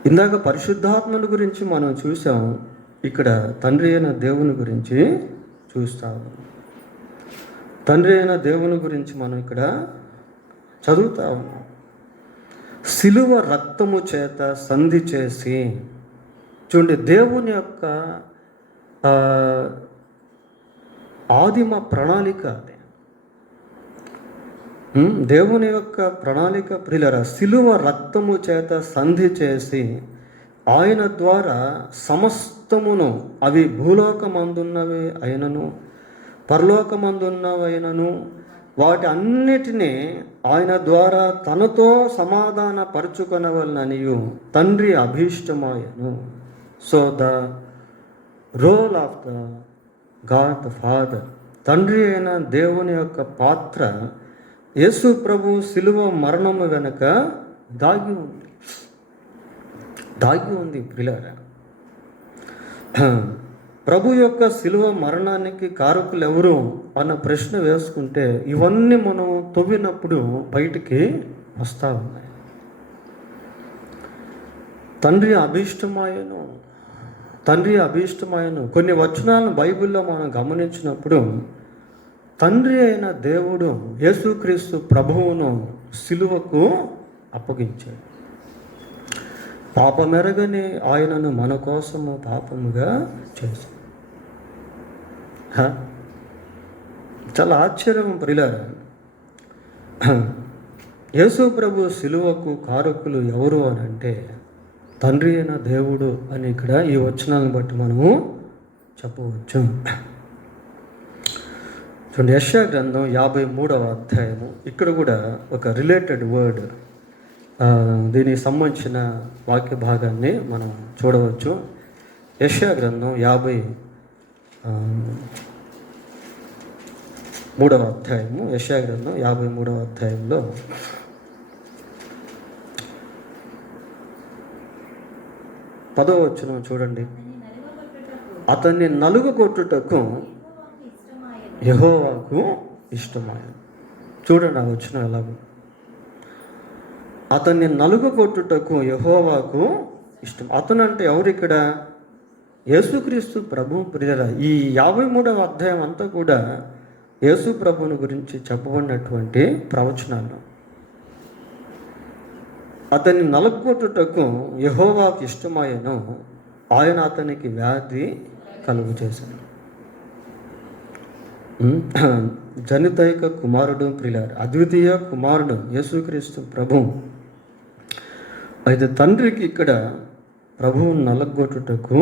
ఇందాక పరిశుద్ధాత్మను గురించి మనం చూసాం, ఇక్కడ తండ్రి అయిన దేవుని గురించి చూస్తాము. తండ్రి అయిన దేవుని గురించి మనం ఇక్కడ చదువుతా ఉన్నాం. సిలువ రక్తము చేత సంధి చేసి. చూడండి, దేవుని యొక్క ఆదిమ ప్రణాళిక అది. దేవుని యొక్క ప్రణాళిక ప్రియులారా, సిలువ రక్తము చేత సంధి చేసి ఆయన ద్వారా సమస్తమును, అవి భూలోకమందున్నవి అయినను పరలోకమందున్నవైనను వాటి అన్నిటినీ ఆయన ద్వారా తనతో సమాధాన పరుచుకొనవలననియు తండ్రి అభీష్టమాయను. So the role of the God the Father తండ్రి అయిన దేవుని యొక్క పాత్ర యేసు ప్రభు శిలువ మరణము వెనుక దాగి ఉంది ప్రియులారా. ప్రభు యొక్క శిలువ మరణానికి కారకులు ఎవరు అన్న ప్రశ్న వేసుకుంటే ఇవన్నీ మనం తవ్వినప్పుడు బయటికి వస్తూ ఉన్నాయి. తండ్రి అభీష్టమాయను కొన్ని వచనాలను బైబిల్లో మనం గమనించినప్పుడు తండ్రి అయిన దేవుడు యేసుక్రీస్తు ప్రభువును శిలువకు అప్పగించాడు. పాపమెరగని ఆయనను మన కోసము పాపముగా చేశాడు. చాలా ఆశ్చర్యం ప్రియులారా. యేసు ప్రభు శిలువకు కారకులు ఎవరు అని అంటే తండ్రి అయిన దేవుడు అని ఇక్కడ ఈ వచనాలను బట్టి మనము చెప్పవచ్చు. చూడండి, యెషయా గ్రంథం 53వ అధ్యాయము. ఇక్కడ కూడా ఒక రిలేటెడ్ వర్డ్, దీనికి సంబంధించిన వాక్య భాగాన్ని మనం చూడవచ్చు. యెషయా గ్రంథం 53వ అధ్యాయము. యెషయా గ్రంథం 53వ అధ్యాయంలో 10వ వచనం చూడండి. అతన్ని నలుగగొట్టుటకు యెహోవాకు ఇష్టమాయెను. చూడండి ఆ వచనం ఎలాగో. అతన్ని నలుగగొట్టుటకు యెహోవాకు ఇష్టం. అతను అంటే ఎవరు ఇక్కడ? యేసుక్రీస్తు ప్రభు. ప్రియరా, ఈ 53వ అధ్యాయం అంతా కూడా యేసు ప్రభువుని గురించి చెప్పబడినటువంటి ప్రవచనాలు. అతన్ని నలుగొట్టుటకు యెహోవాకు ఇష్టమాయెను, ఆయన అతనికి వ్యాధి కలుగు చేశాను. జనితైక కుమారుడు ప్రియులారా, అద్వితీయ కుమారుడు యేసుక్రీస్తు ప్రభు. అయితే తండ్రికి ఇక్కడ ప్రభువు నలగొట్టుటకు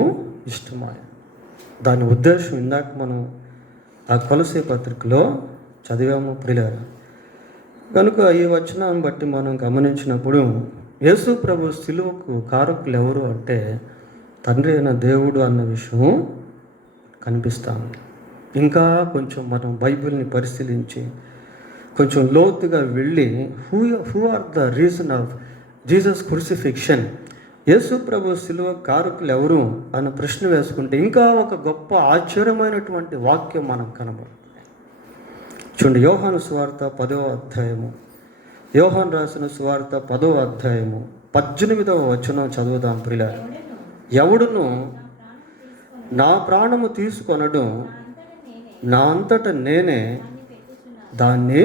ఇష్టమాయ. దాని ఉద్దేశం ఇందాక మనం ఆ కొలసీ పత్రికలో చదివాము ప్రియులారా. కనుక ఈ వచనాన్ని బట్టి మనం గమనించినప్పుడు యేసు ప్రభు శిలువకు కారకులు ఎవరు అంటే తండ్రి అయిన దేవుడు అన్న విషయం కనిపిస్తాము. ఇంకా కొంచెం మనం బైబిల్ని పరిశీలించి కొంచెం లోతుగా వెళ్ళి who are the reason of Jesus crucifixion, యేసు ప్రభు శిలువ కారకులు ఎవరు అన్న ప్రశ్న వేసుకుంటే ఇంకా ఒక గొప్ప ఆశ్చర్యమైనటువంటి వాక్యం మనకు కనబడుతుంది. చూడండి, యోహాను సువార్త 10వ అధ్యాయము. యోహాను రాసిన సువార్త 10వ అధ్యాయము 18వ వచనం చదువుదాం ప్రియులారా. ఎవడును నా ప్రాణము తీసుకొనడు, నా అంతట నేనే దాన్ని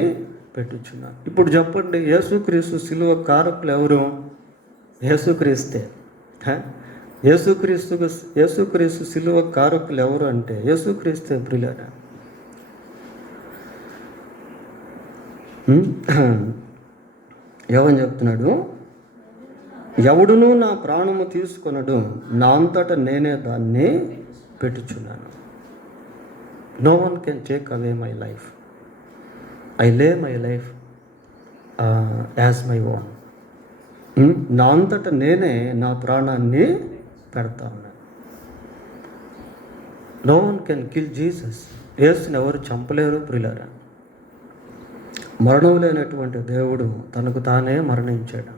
పెట్టుచున్నాను. ఇప్పుడు చెప్పండి, యేసుక్రీస్తు శిలువ కారకులు ఎవరు? యేసుక్రీస్తే. యేసుక్రీస్తు శిలువ కారకులు ఎవరు అంటే యేసుక్రీస్తే ప్రియులారా. ఏమని చెప్తున్నాడు? ఎవడును నా ప్రాణము తీసుకొనడు, నా అంతట నేనే దాన్ని పెట్టుచున్నాను. No one can take away my life. I lay my life as my own. నా అంతట నేనే నా ప్రాణాన్ని పెడతా ఉన్నాను. No one can kill Jesus. యేసుని ఎవరు చంపలేరు ప్రియులారా. మరణం లేనటువంటి దేవుడు తనకు తానే మరణించాడు.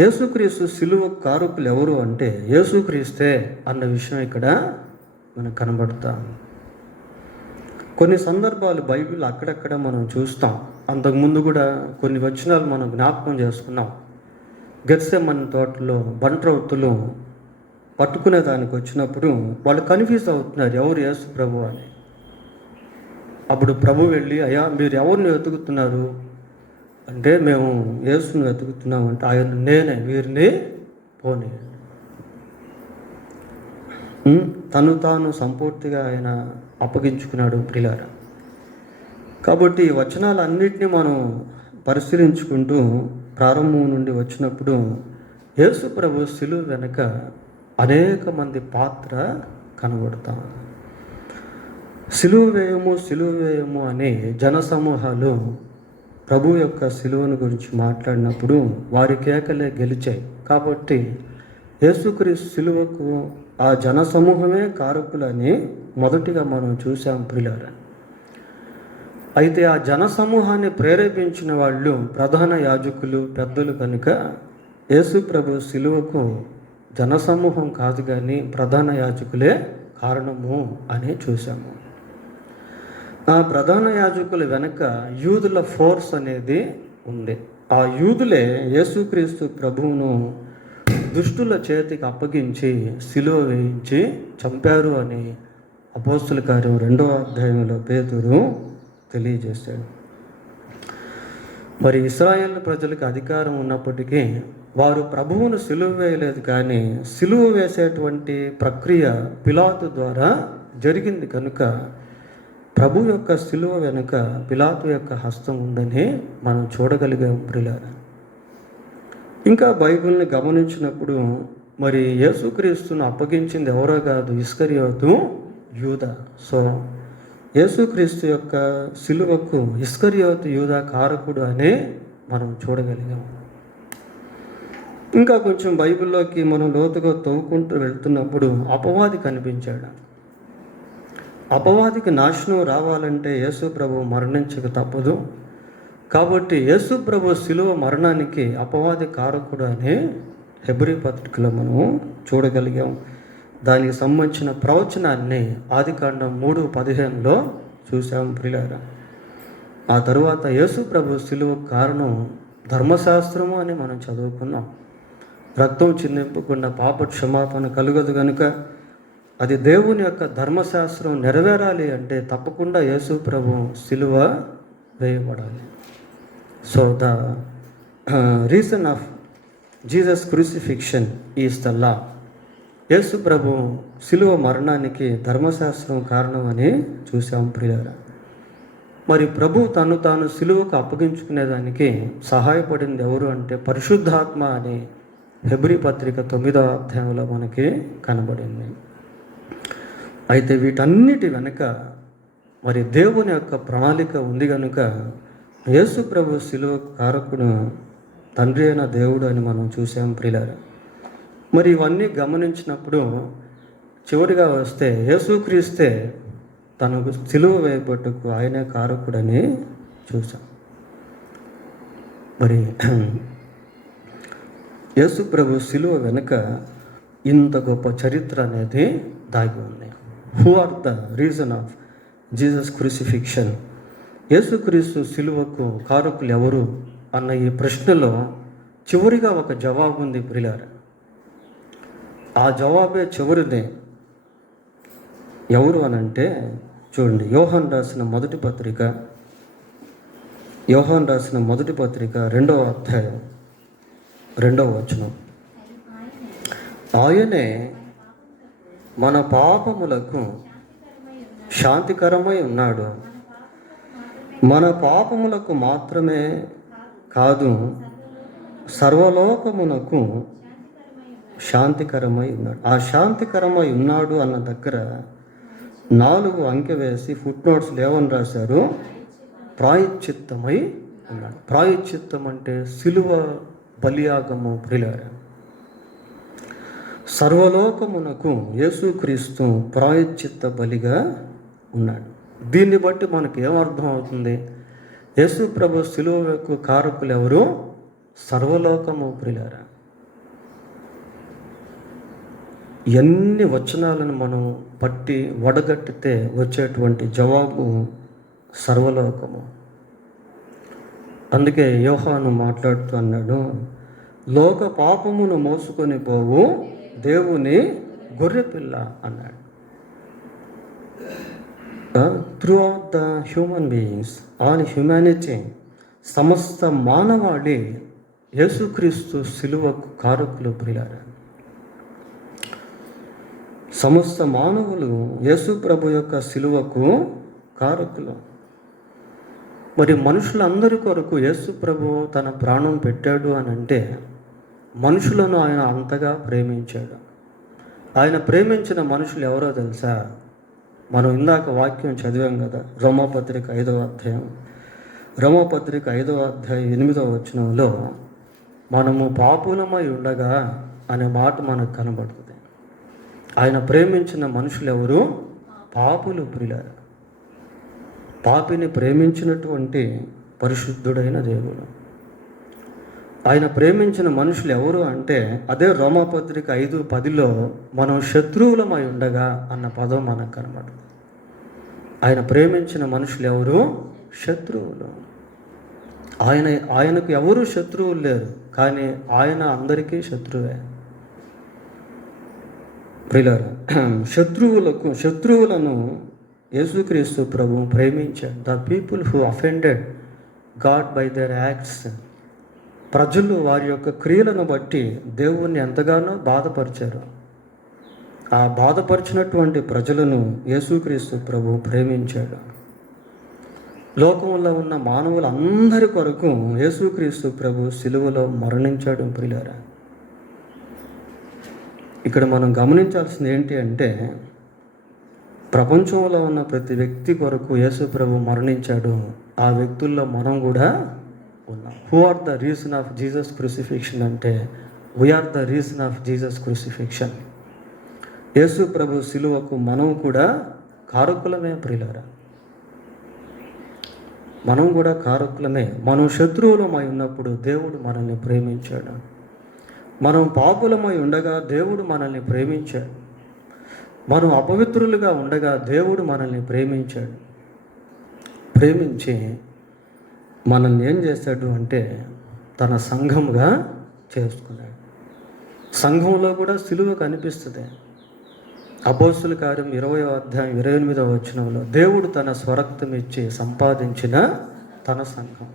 యేసుక్రీస్తు శిలువ కారకులు ఎవరు అంటే యేసుక్రీస్తే అన్న విషయం ఇక్కడ మనకు కనబడతాం. కొన్ని సందర్భాలు బైబిల్ అక్కడక్కడ మనం చూస్తాం. అంతకుముందు కూడా కొన్ని వచనాలు మనం జ్ఞాపకం చేసుకున్నాం. గెత్సెమనే తోటలో బంట్రౌతులు పట్టుకునే దానికి వచ్చినప్పుడు వాళ్ళు కన్ఫ్యూజ్ అవుతున్నారు ఎవరు యేసు ప్రభు అని. అప్పుడు ప్రభు వెళ్ళి, అయ్యా మీరు ఎవరిని వెతుకుతున్నారు అంటే మేము యేసుని వెతుకుతున్నాం అంటే ఆయన నేనే, వీరిని పోనీ. తను తాను సంపూర్తిగా ఆయన అప్పగించుకున్నాడు ప్రియులారా. కాబట్టి ఈ వచనాలన్నింటినీ మనం పరిశీలించుకుంటూ ప్రారంభం నుండి వచ్చినప్పుడు యేసు ప్రభు శిలువ వెనక అనేక మంది పాత్ర కనబడతాం. సిలువ వేయము అని జనసమూహాలు ప్రభు యొక్క సిలువను గురించి మాట్లాడినప్పుడు వారి కేకలే గెలిచాయి. కాబట్టి యేసుక్రీస్తు సిలువకు ఆ జనసమూహమే కారకులని మొదటిగా మనం చూసాం ప్రియులారా. అయితే ఆ జనసమూహాన్ని ప్రేరేపించిన వాళ్ళు ప్రధాన యాజకులు, పెద్దలు కనుక యేసు ప్రభు శిలువకు జనసమూహం కాదు కానీ ప్రధాన యాజకులే కారణము అని చూసాము. ఆ ప్రధాన యాజకుల వెనక యూదుల ఫోర్స్ అనేది ఉంది. ఆ యూదులే యేసుక్రీస్తు ప్రభువును దుష్టుల చేతికి అప్పగించి సిలువ వేయించి చంపారు అని అపోస్తుల కార్యం 2వ అధ్యాయంలో పేతురు తెలియజేశాడు. మరి ఇశ్రాయేల్ ప్రజలకు అధికారం ఉన్నప్పటికీ వారు ప్రభువును సిలువ వేయలేదు, కానీ సిలువ వేసేటువంటి ప్రక్రియ పిలాతు ద్వారా జరిగింది కనుక ప్రభు యొక్క సిలువ వెనుక పిలాతు యొక్క హస్తం ఉందని మనం చూడగలిగాం ప్రియులారా. ఇంకా బైబిల్ని గమనించినప్పుడు మరి యేసుక్రీస్తును అప్పగించింది ఎవరో కాదు, ఇస్కరియోతు యూదా. సో యేసుక్రీస్తు యొక్క సిలువకు ఇస్కరియోతు యూదా కారకుడు అని మనం చూడగలిగాం. ఇంకా కొంచెం బైబిల్లోకి మనం లోతుగా తవ్వుకుంటూ వెళ్తున్నప్పుడు అపవాది కనిపించాడు. అపవాదికి నాశనం రావాలంటే యేసు ప్రభు మరణించక తప్పదు. కాబట్టి యేసు ప్రభు శిలువ మరణానికి అపవాది కారకుడు అనే హెబ్రీ పత్రికలో మనం చూడగలిగాం. దానికి సంబంధించిన ప్రవచనాన్ని ఆదికాండం 3:15లో చూసాం ప్రియులారా. ఆ తరువాత యేసు ప్రభు శిలువ కారణం ధర్మశాస్త్రము అని మనం చదువుకున్నాం. రక్తం చిందింపకుండా పాప క్షమాపణ కలుగదు కనుక అది దేవుని యొక్క ధర్మశాస్త్రం నెరవేరాలి అంటే తప్పకుండా యేసు ప్రభు శిలువ వేయబడాలి. So the reason of Jesus crucifixion is the law. యేసు ప్రభు శిలువ మరణానికి ధర్మశాస్త్రం కారణం అని చూసాం ప్రియులారా. మరి ప్రభు తాను శిలువకు అప్పగించుకునేదానికి సహాయపడింది ఎవరు అంటే పరిశుద్ధాత్మ అని హెబ్రీ పత్రిక 9వ అధ్యాయంలో మనకి కనబడింది. అయితే వీటన్నిటి వెనుక మరి దేవుని యొక్క ప్రణాళిక ఉంది కనుక యేసు ప్రభు శిలువ కారకుడు తండ్రి అయిన దేవుడు అని మనం చూసాం ప్రియులారా. మరి ఇవన్నీ గమనించినప్పుడు చివరిగా వస్తే యేసుక్రీస్తే తనకు శిలువ వేయబట్టుకు ఆయనే కారకుడని చూసాం. మరి యేసు ప్రభు శిలువ వెనుక ఇంత గొప్ప చరిత్ర అనేది దాగి ఉంది. Who are the reason of Jesus crucifixion? యేసుక్రీస్తు శిలువకు కారకులు ఎవరు అన్న ఈ ప్రశ్నలో చివరిగా ఒక జవాబు ఉంది ప్రియులారా. ఆ జవాబే చివరిదే. ఎవరు అనంటే చూడండి, యోహాను రాసిన మొదటి పత్రిక 2వ అధ్యాయం 2వ వచనం. ఆయనే మన పాపములకు శాంతికరమై ఉన్నాడు. మన పాపములకు మాత్రమే కాదు, సర్వలోకమునకు శాంతికరమై ఉన్నాడు. ఆ శాంతికరమై ఉన్నాడు అన్న దగ్గర 4 అంకె వేసి ఫుట్ నోట్స్ లేవని రాశారు. ప్రాయశ్చిత్తమై ఉన్నాడు. ప్రాయశ్చిత్తం అంటే సిలువ బలియాగము ప్రియులారా. సర్వలోకమునకు యేసుక్రీస్తు ప్రాయశ్చిత్త బలిగా ఉన్నాడు. దీన్ని బట్టి మనకు ఏమర్థం అవుతుంది? యేసు ప్రభు శిలువకు కారకులు ఎవరు? సర్వలోకము ప్రియులారా. ఎన్ని వచనాలను మనం పట్టి వడగట్టితే వచ్చేటువంటి జవాబు సర్వలోకము. అందుకే యోహాను మాట్లాడుతూ అన్నాడు, లోక పాపమును మోసుకొని పోవు దేవుని గొర్రెపిల్ల అన్నాడు. Through out the human beings, on humanity, సమస్త మానవాళి యేసుక్రీస్తు శిలువకు కారకులు ప్రియులారా. సమస్త మానవులు యేసు ప్రభు యొక్క శిలువకు కారకులు. మరి మనుషులందరి కొరకు యేసు ప్రభు తన ప్రాణం పెట్టాడు అని అంటే మనుషులను ఆయన అంతగా ప్రేమించాడు. ఆయన ప్రేమించిన మనుషులు ఎవరో తెలుసా? మనం ఇందాక వాక్యం చదివాం కదా, రోమాపత్రిక 5వ అధ్యాయం 8వ వచనంలో మనము పాపులమై ఉండగా అనే మాట మనకు కనబడుతుంది. ఆయన ప్రేమించిన మనుషులు ఎవరు? పాపులు. ప్రియులారా, పాపిని ప్రేమించినటువంటి పరిశుద్ధుడైన దేవుడు. ఆయన ప్రేమించిన మనుషులు ఎవరు అంటే అదే రోమాపత్రిక 5:10లో మనం శత్రువులమై ఉండగా అన్న పదం మనకు కనబడుతుంది. ఆయన ప్రేమించిన మనుషులు ఎవరు? శత్రువులు. ఆయనకు ఎవరు శత్రువులు లేరు, కానీ ఆయన అందరికీ శత్రువే. ప్రియులారా, శత్రువులను యేసుక్రీస్తు ప్రభువు ప్రేమించాడు. The people who offended God by their acts. ప్రజలు వారి యొక్క క్రియలను బట్టి దేవుణ్ణి ఎంతగానో బాధపరిచారు. ఆ బాధపరిచినటువంటి ప్రజలను యేసుక్రీస్తు ప్రభువు ప్రేమించాడు. లోకంలో ఉన్న మానవులందరి కొరకు యేసుక్రీస్తు ప్రభు సిలువలో మరణించాడు. ప్రియులారా, ఇక్కడ మనం గమనించాల్సింది ఏంటి అంటే ప్రపంచంలో ఉన్న ప్రతి వ్యక్తి కొరకు యేసు ప్రభు మరణించాడు. ఆ వ్యక్తుల్లో మనం కూడా ఉన్నాం. Who are the reason of Jesus crucifixion అంటే we are the reason of Jesus crucifixion. యేసు ప్రభు సిలువకు మనం కూడా కారకులమే. ప్రియులారా, మనం కూడా కారకులమే. మనం శత్రువులమై ఉన్నప్పుడు దేవుడు మనల్ని ప్రేమించాడు. మనం పాపులమై ఉండగా దేవుడు మనల్ని ప్రేమించాడు. మనం అపవిత్రులుగా ఉండగా దేవుడు మనల్ని ప్రేమించాడు. ప్రేమించి మనల్ని ఏం చేశాడు అంటే తన సంఘముగా చేసుకున్నాడు. సంఘంలో కూడా సిలువ కనిపిస్తుంది. అపోస్తుల కార్యం 20:28 దేవుడు తన స్వరక్తం ఇచ్చి సంపాదించిన తన సంఘం.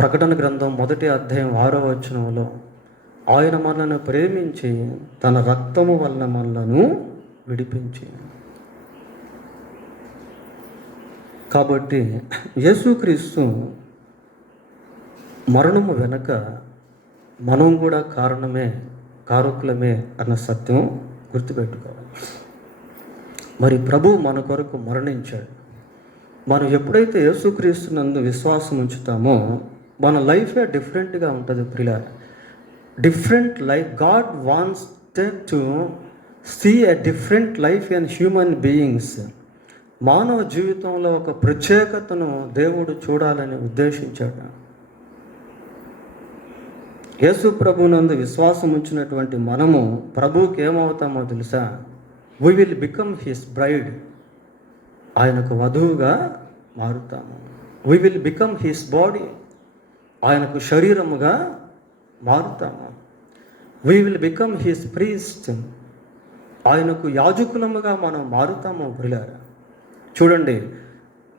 ప్రకటన గ్రంథం 1:6 ఆయన మనల్ని ప్రేమించి తన రక్తము వలన మనలను విడిపించి. కాబట్టి యేసుక్రీస్తు మరణము వెనక మనం కూడా కారకులమే అన్న సత్యం గుర్తుపెట్టుకోవాలి. మరి ప్రభు మన కొరకు మరణించాడు. మనం ఎప్పుడైతే యేసుక్రీస్తునందు విశ్వాసం ఉంచుతామో మన లైఫే డిఫరెంట్గా ఉంటుంది. ప్రియులారా, different life. God wants to see a different life in human beings. మానవ జీవితంలో ఒక ప్రత్యేకతను దేవుడు చూడాలని ఉద్దేశించాడు. యేసు ప్రభునందు విశ్వాసం ఉంచినటువంటి మనము ప్రభువుకి ఏమవుతామో తెలుసా? We will become his bride. ఆయనకు వధువుగా మారుతాము. We will become his body. ఆయనకు శరీరముగా మారుతాము. We will become his priest. ఆయనకు యాజకులముగా మనం మారుతాము. ప్రియులారా, చూడండి,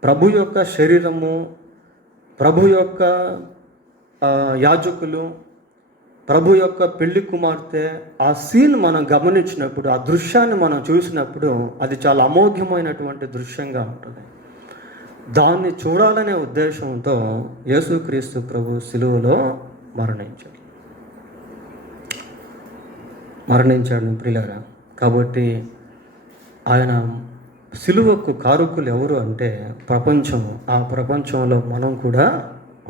ప్రభు యొక్క శరీరము, ప్రభు యొక్క యాజకులు, ప్రభు యొక్క పెళ్లి కుమార్తె, ఆ సీన్ మనం గమనించినప్పుడు, ఆ దృశ్యాన్ని మనం చూసినప్పుడు అది చాలా అమోఘమైనటువంటి దృశ్యంగా ఉంటుంది. దాన్ని చూడాలనే ఉద్దేశంతో యేసుక్రీస్తు ప్రభు సిలువలో మరణించాడు. ప్రియులారా, కాబట్టి ఆయన సిలువకు కారకులు ఎవరు అంటే ప్రపంచం. ఆ ప్రపంచంలో మనం కూడా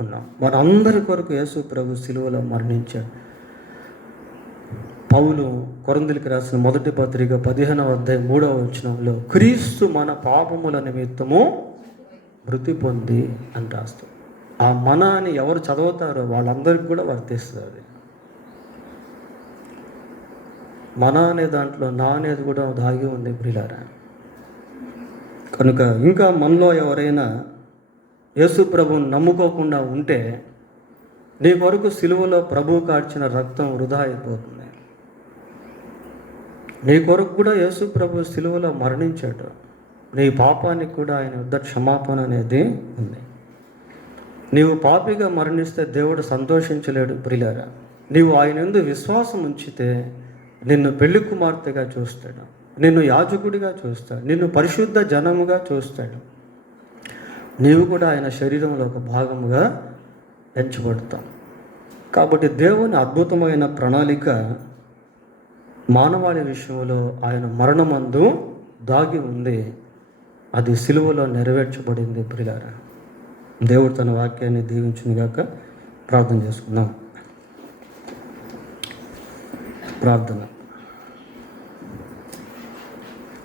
ఉన్నాం. మనందరి కొరకు యేసు ప్రభు సిలువలో మరణించాడు. పౌలు కొరింథీయులకు రాసిన 1 పత్రిక 15:3 క్రీస్తు మన పాపముల నిమిత్తము మృతి పొంది అని రాస్తాం. ఆ మన అని ఎవరు చదువుతారో వాళ్ళందరికీ కూడా వర్తిస్తుంది. మన అనే దాంట్లో నా అనేది కూడా దాగి ఉంది. ప్రియులారా, కనుక ఇంకా మనలో ఎవరైనా యేసు ప్రభువుని నమ్ముకోకుండా ఉంటే నీ కొరకు సిలువలో ప్రభువు కార్చిన రక్తం వృధా అయిపోతుంది. నీ కొరకు కూడా యేసు ప్రభు సిలువలో మరణించాడు. నీ పాపానికి కూడా ఆయన వద్ద క్షమాపణ అనేది ఉంది. నీవు పాపిగా మరణిస్తే దేవుడు సంతోషించలేడు. ప్రియులారా, నీవు ఆయన యందు విశ్వాసం ఉంచితే నిన్ను పెళ్లి కుమార్తెగా చూస్తాడు, నిన్ను యాజకుడిగా చూస్తాడు, నిన్ను పరిశుద్ధ జనముగా చూస్తాడు. నీవు కూడా ఆయన శరీరంలో ఒక భాగముగా ఎంచబడతావు. కాబట్టి దేవుని అద్భుతమైన ప్రణాళిక మానవాళి విషయంలో ఆయన మరణమందు దాగి ఉంది. అది సిలువలో నెరవేర్చబడింది. ప్రియులారా, దేవుడు తన వాక్యాన్ని దీవించునుగాక. ప్రార్థన చేసుకుందాం. ప్రార్థన.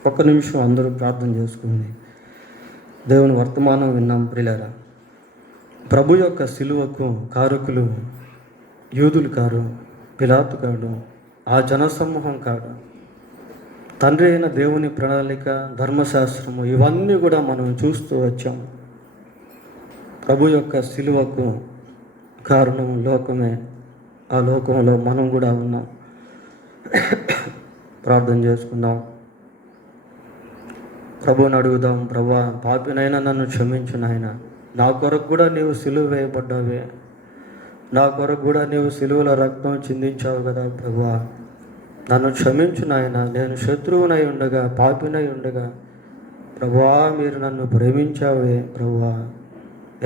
ఒక్క నిమిషం అందరూ ప్రార్థన చేసుకుంది. దేవుని వర్తమానం విన్నాం ప్రియులారా. ప్రభు యొక్క సిలువకు కారకులు యూదులు కారు, పిలాతు కాడు, ఆ జనసమూహం కాడు. తండ్రి అయిన దేవుని ప్రణాళిక, ధర్మశాస్త్రము ఇవన్నీ కూడా మనం చూస్తూ వచ్చాం. ప్రభు యొక్క సిలువకు కారణం లోకమే. ఆ లోకంలో మనం కూడా ఉన్నాం. ప్రార్థన చేసుకుందాం. ప్రభువుని అడుగుదాం. ప్రభువా, పాపినైనా నన్ను క్షమించు నాయన. నా కొరకు కూడా నీవు సిలువ వేయబడ్డావే. నా కొరకు కూడా నీవు సిలువల రక్తం చిందించావు కదా ప్రభువా, నన్ను క్షమించు నాయన. నేను శత్రువునై ఉండగా, పాపినై ఉండగా ప్రభువా మీరు నన్ను ప్రేమించావే ప్రభువా,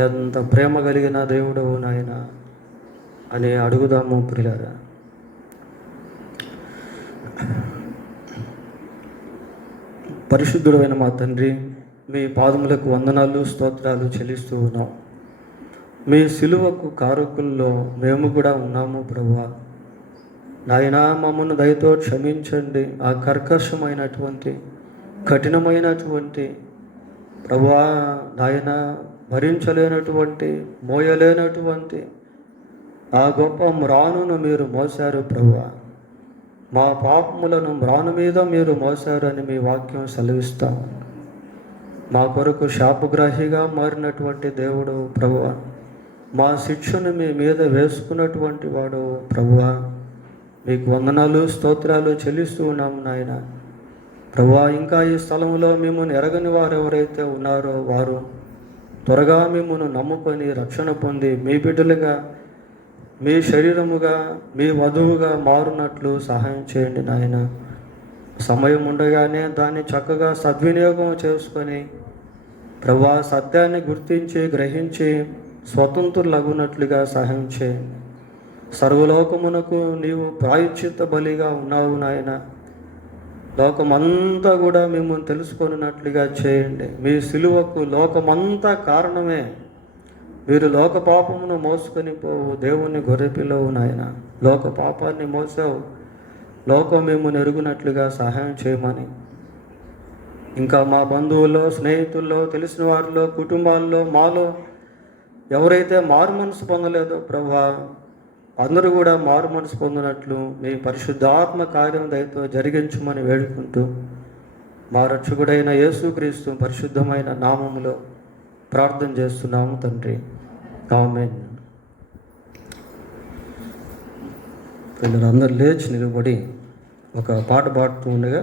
ఎంత ప్రేమ కలిగిన దేవుడవు నాయన అని అడుగుదాము ప్రియులారా. పరిశుద్ధుడైన మా తండ్రి, మీ పాదములకు వందనాలు, స్తోత్రాలు చెల్లిస్తూ ఉన్నాం. మీ సిలువకు కారకుల్లో మేము కూడా ఉన్నాము ప్రభువా. నాయనా, మమ్మల్ని దయతో క్షమించండి. ఆ కర్కశమైనటువంటి, కఠినమైనటువంటి ప్రభువా నాయనా, భరించలేనటువంటి, మోయలేనటువంటి ఆ గొప్ప మ్రానును మీరు మోసారు ప్రభువా. మా పాపములను మ్రాను మీద మీరు మోసారు అని మీ వాక్యం సెలవిస్తాం. మా కొరకు శాపగ్రాహిగా మారినటువంటి దేవుడు ప్రభువా, మా శిక్షను మీ మీద వేసుకున్నటువంటి వాడు ప్రభువా, మీకు వందనాలు, స్తోత్రాలు చెల్లిస్తూ ఉన్నాము నాయన. ప్రభువా, ఇంకా ఈ స్థలంలో మిమ్మల్ని ఎరగని వారు ఎవరైతే ఉన్నారో వారు త్వరగా మిమ్మల్ని నమ్ముకొని రక్షణ పొంది మీ బిడ్డలుగా, మీ శరీరముగా, మీ వధువుగా మారునట్లు సహాయం చేయండి నాయన. సమయం ఉండగానే దాన్ని చక్కగా సద్వినియోగం చేసుకొని ప్రభువా, సత్యాన్ని గుర్తించి గ్రహించి స్వతంత్రులగునట్లుగా సహాయం చేయండి. సర్వలోకమునకు నీవు ప్రాయశ్చిత్త బలిగా ఉన్నావు నాయన. లోకమంతా కూడా మిమ్మల్ని తెలుసుకొనున్నట్లుగా చేయండి. మీ సిలువకు లోకమంతా కారణమే. మీరు లోక పాపమును మోసుకొని పోవు దేవుని గొర్రెపిల్లవు నాయన. లోక పాపాన్ని మోసావు, లోకం మేము ఎరుగునట్లుగా సహాయం చేయమని, ఇంకా మా బంధువుల్లో, స్నేహితుల్లో, తెలిసిన వారిలో, కుటుంబాల్లో, మాలో ఎవరైతే మారు మనసు పొందలేదో ప్రభువా, అందరూ కూడా మారు మనసు పొందినట్లు మీ పరిశుద్ధాత్మ కార్యం దయతో జరిగించమని వేడుకుంటూ మా రక్షకుడైన యేసుక్రీస్తు పరిశుద్ధమైన నామములో ప్రార్థన చేస్తున్నాము తండ్రి, ఆమేన్. వీళ్ళందరూ లేచి నిలబడి ఒక పాట పాడుతూ ఉండగా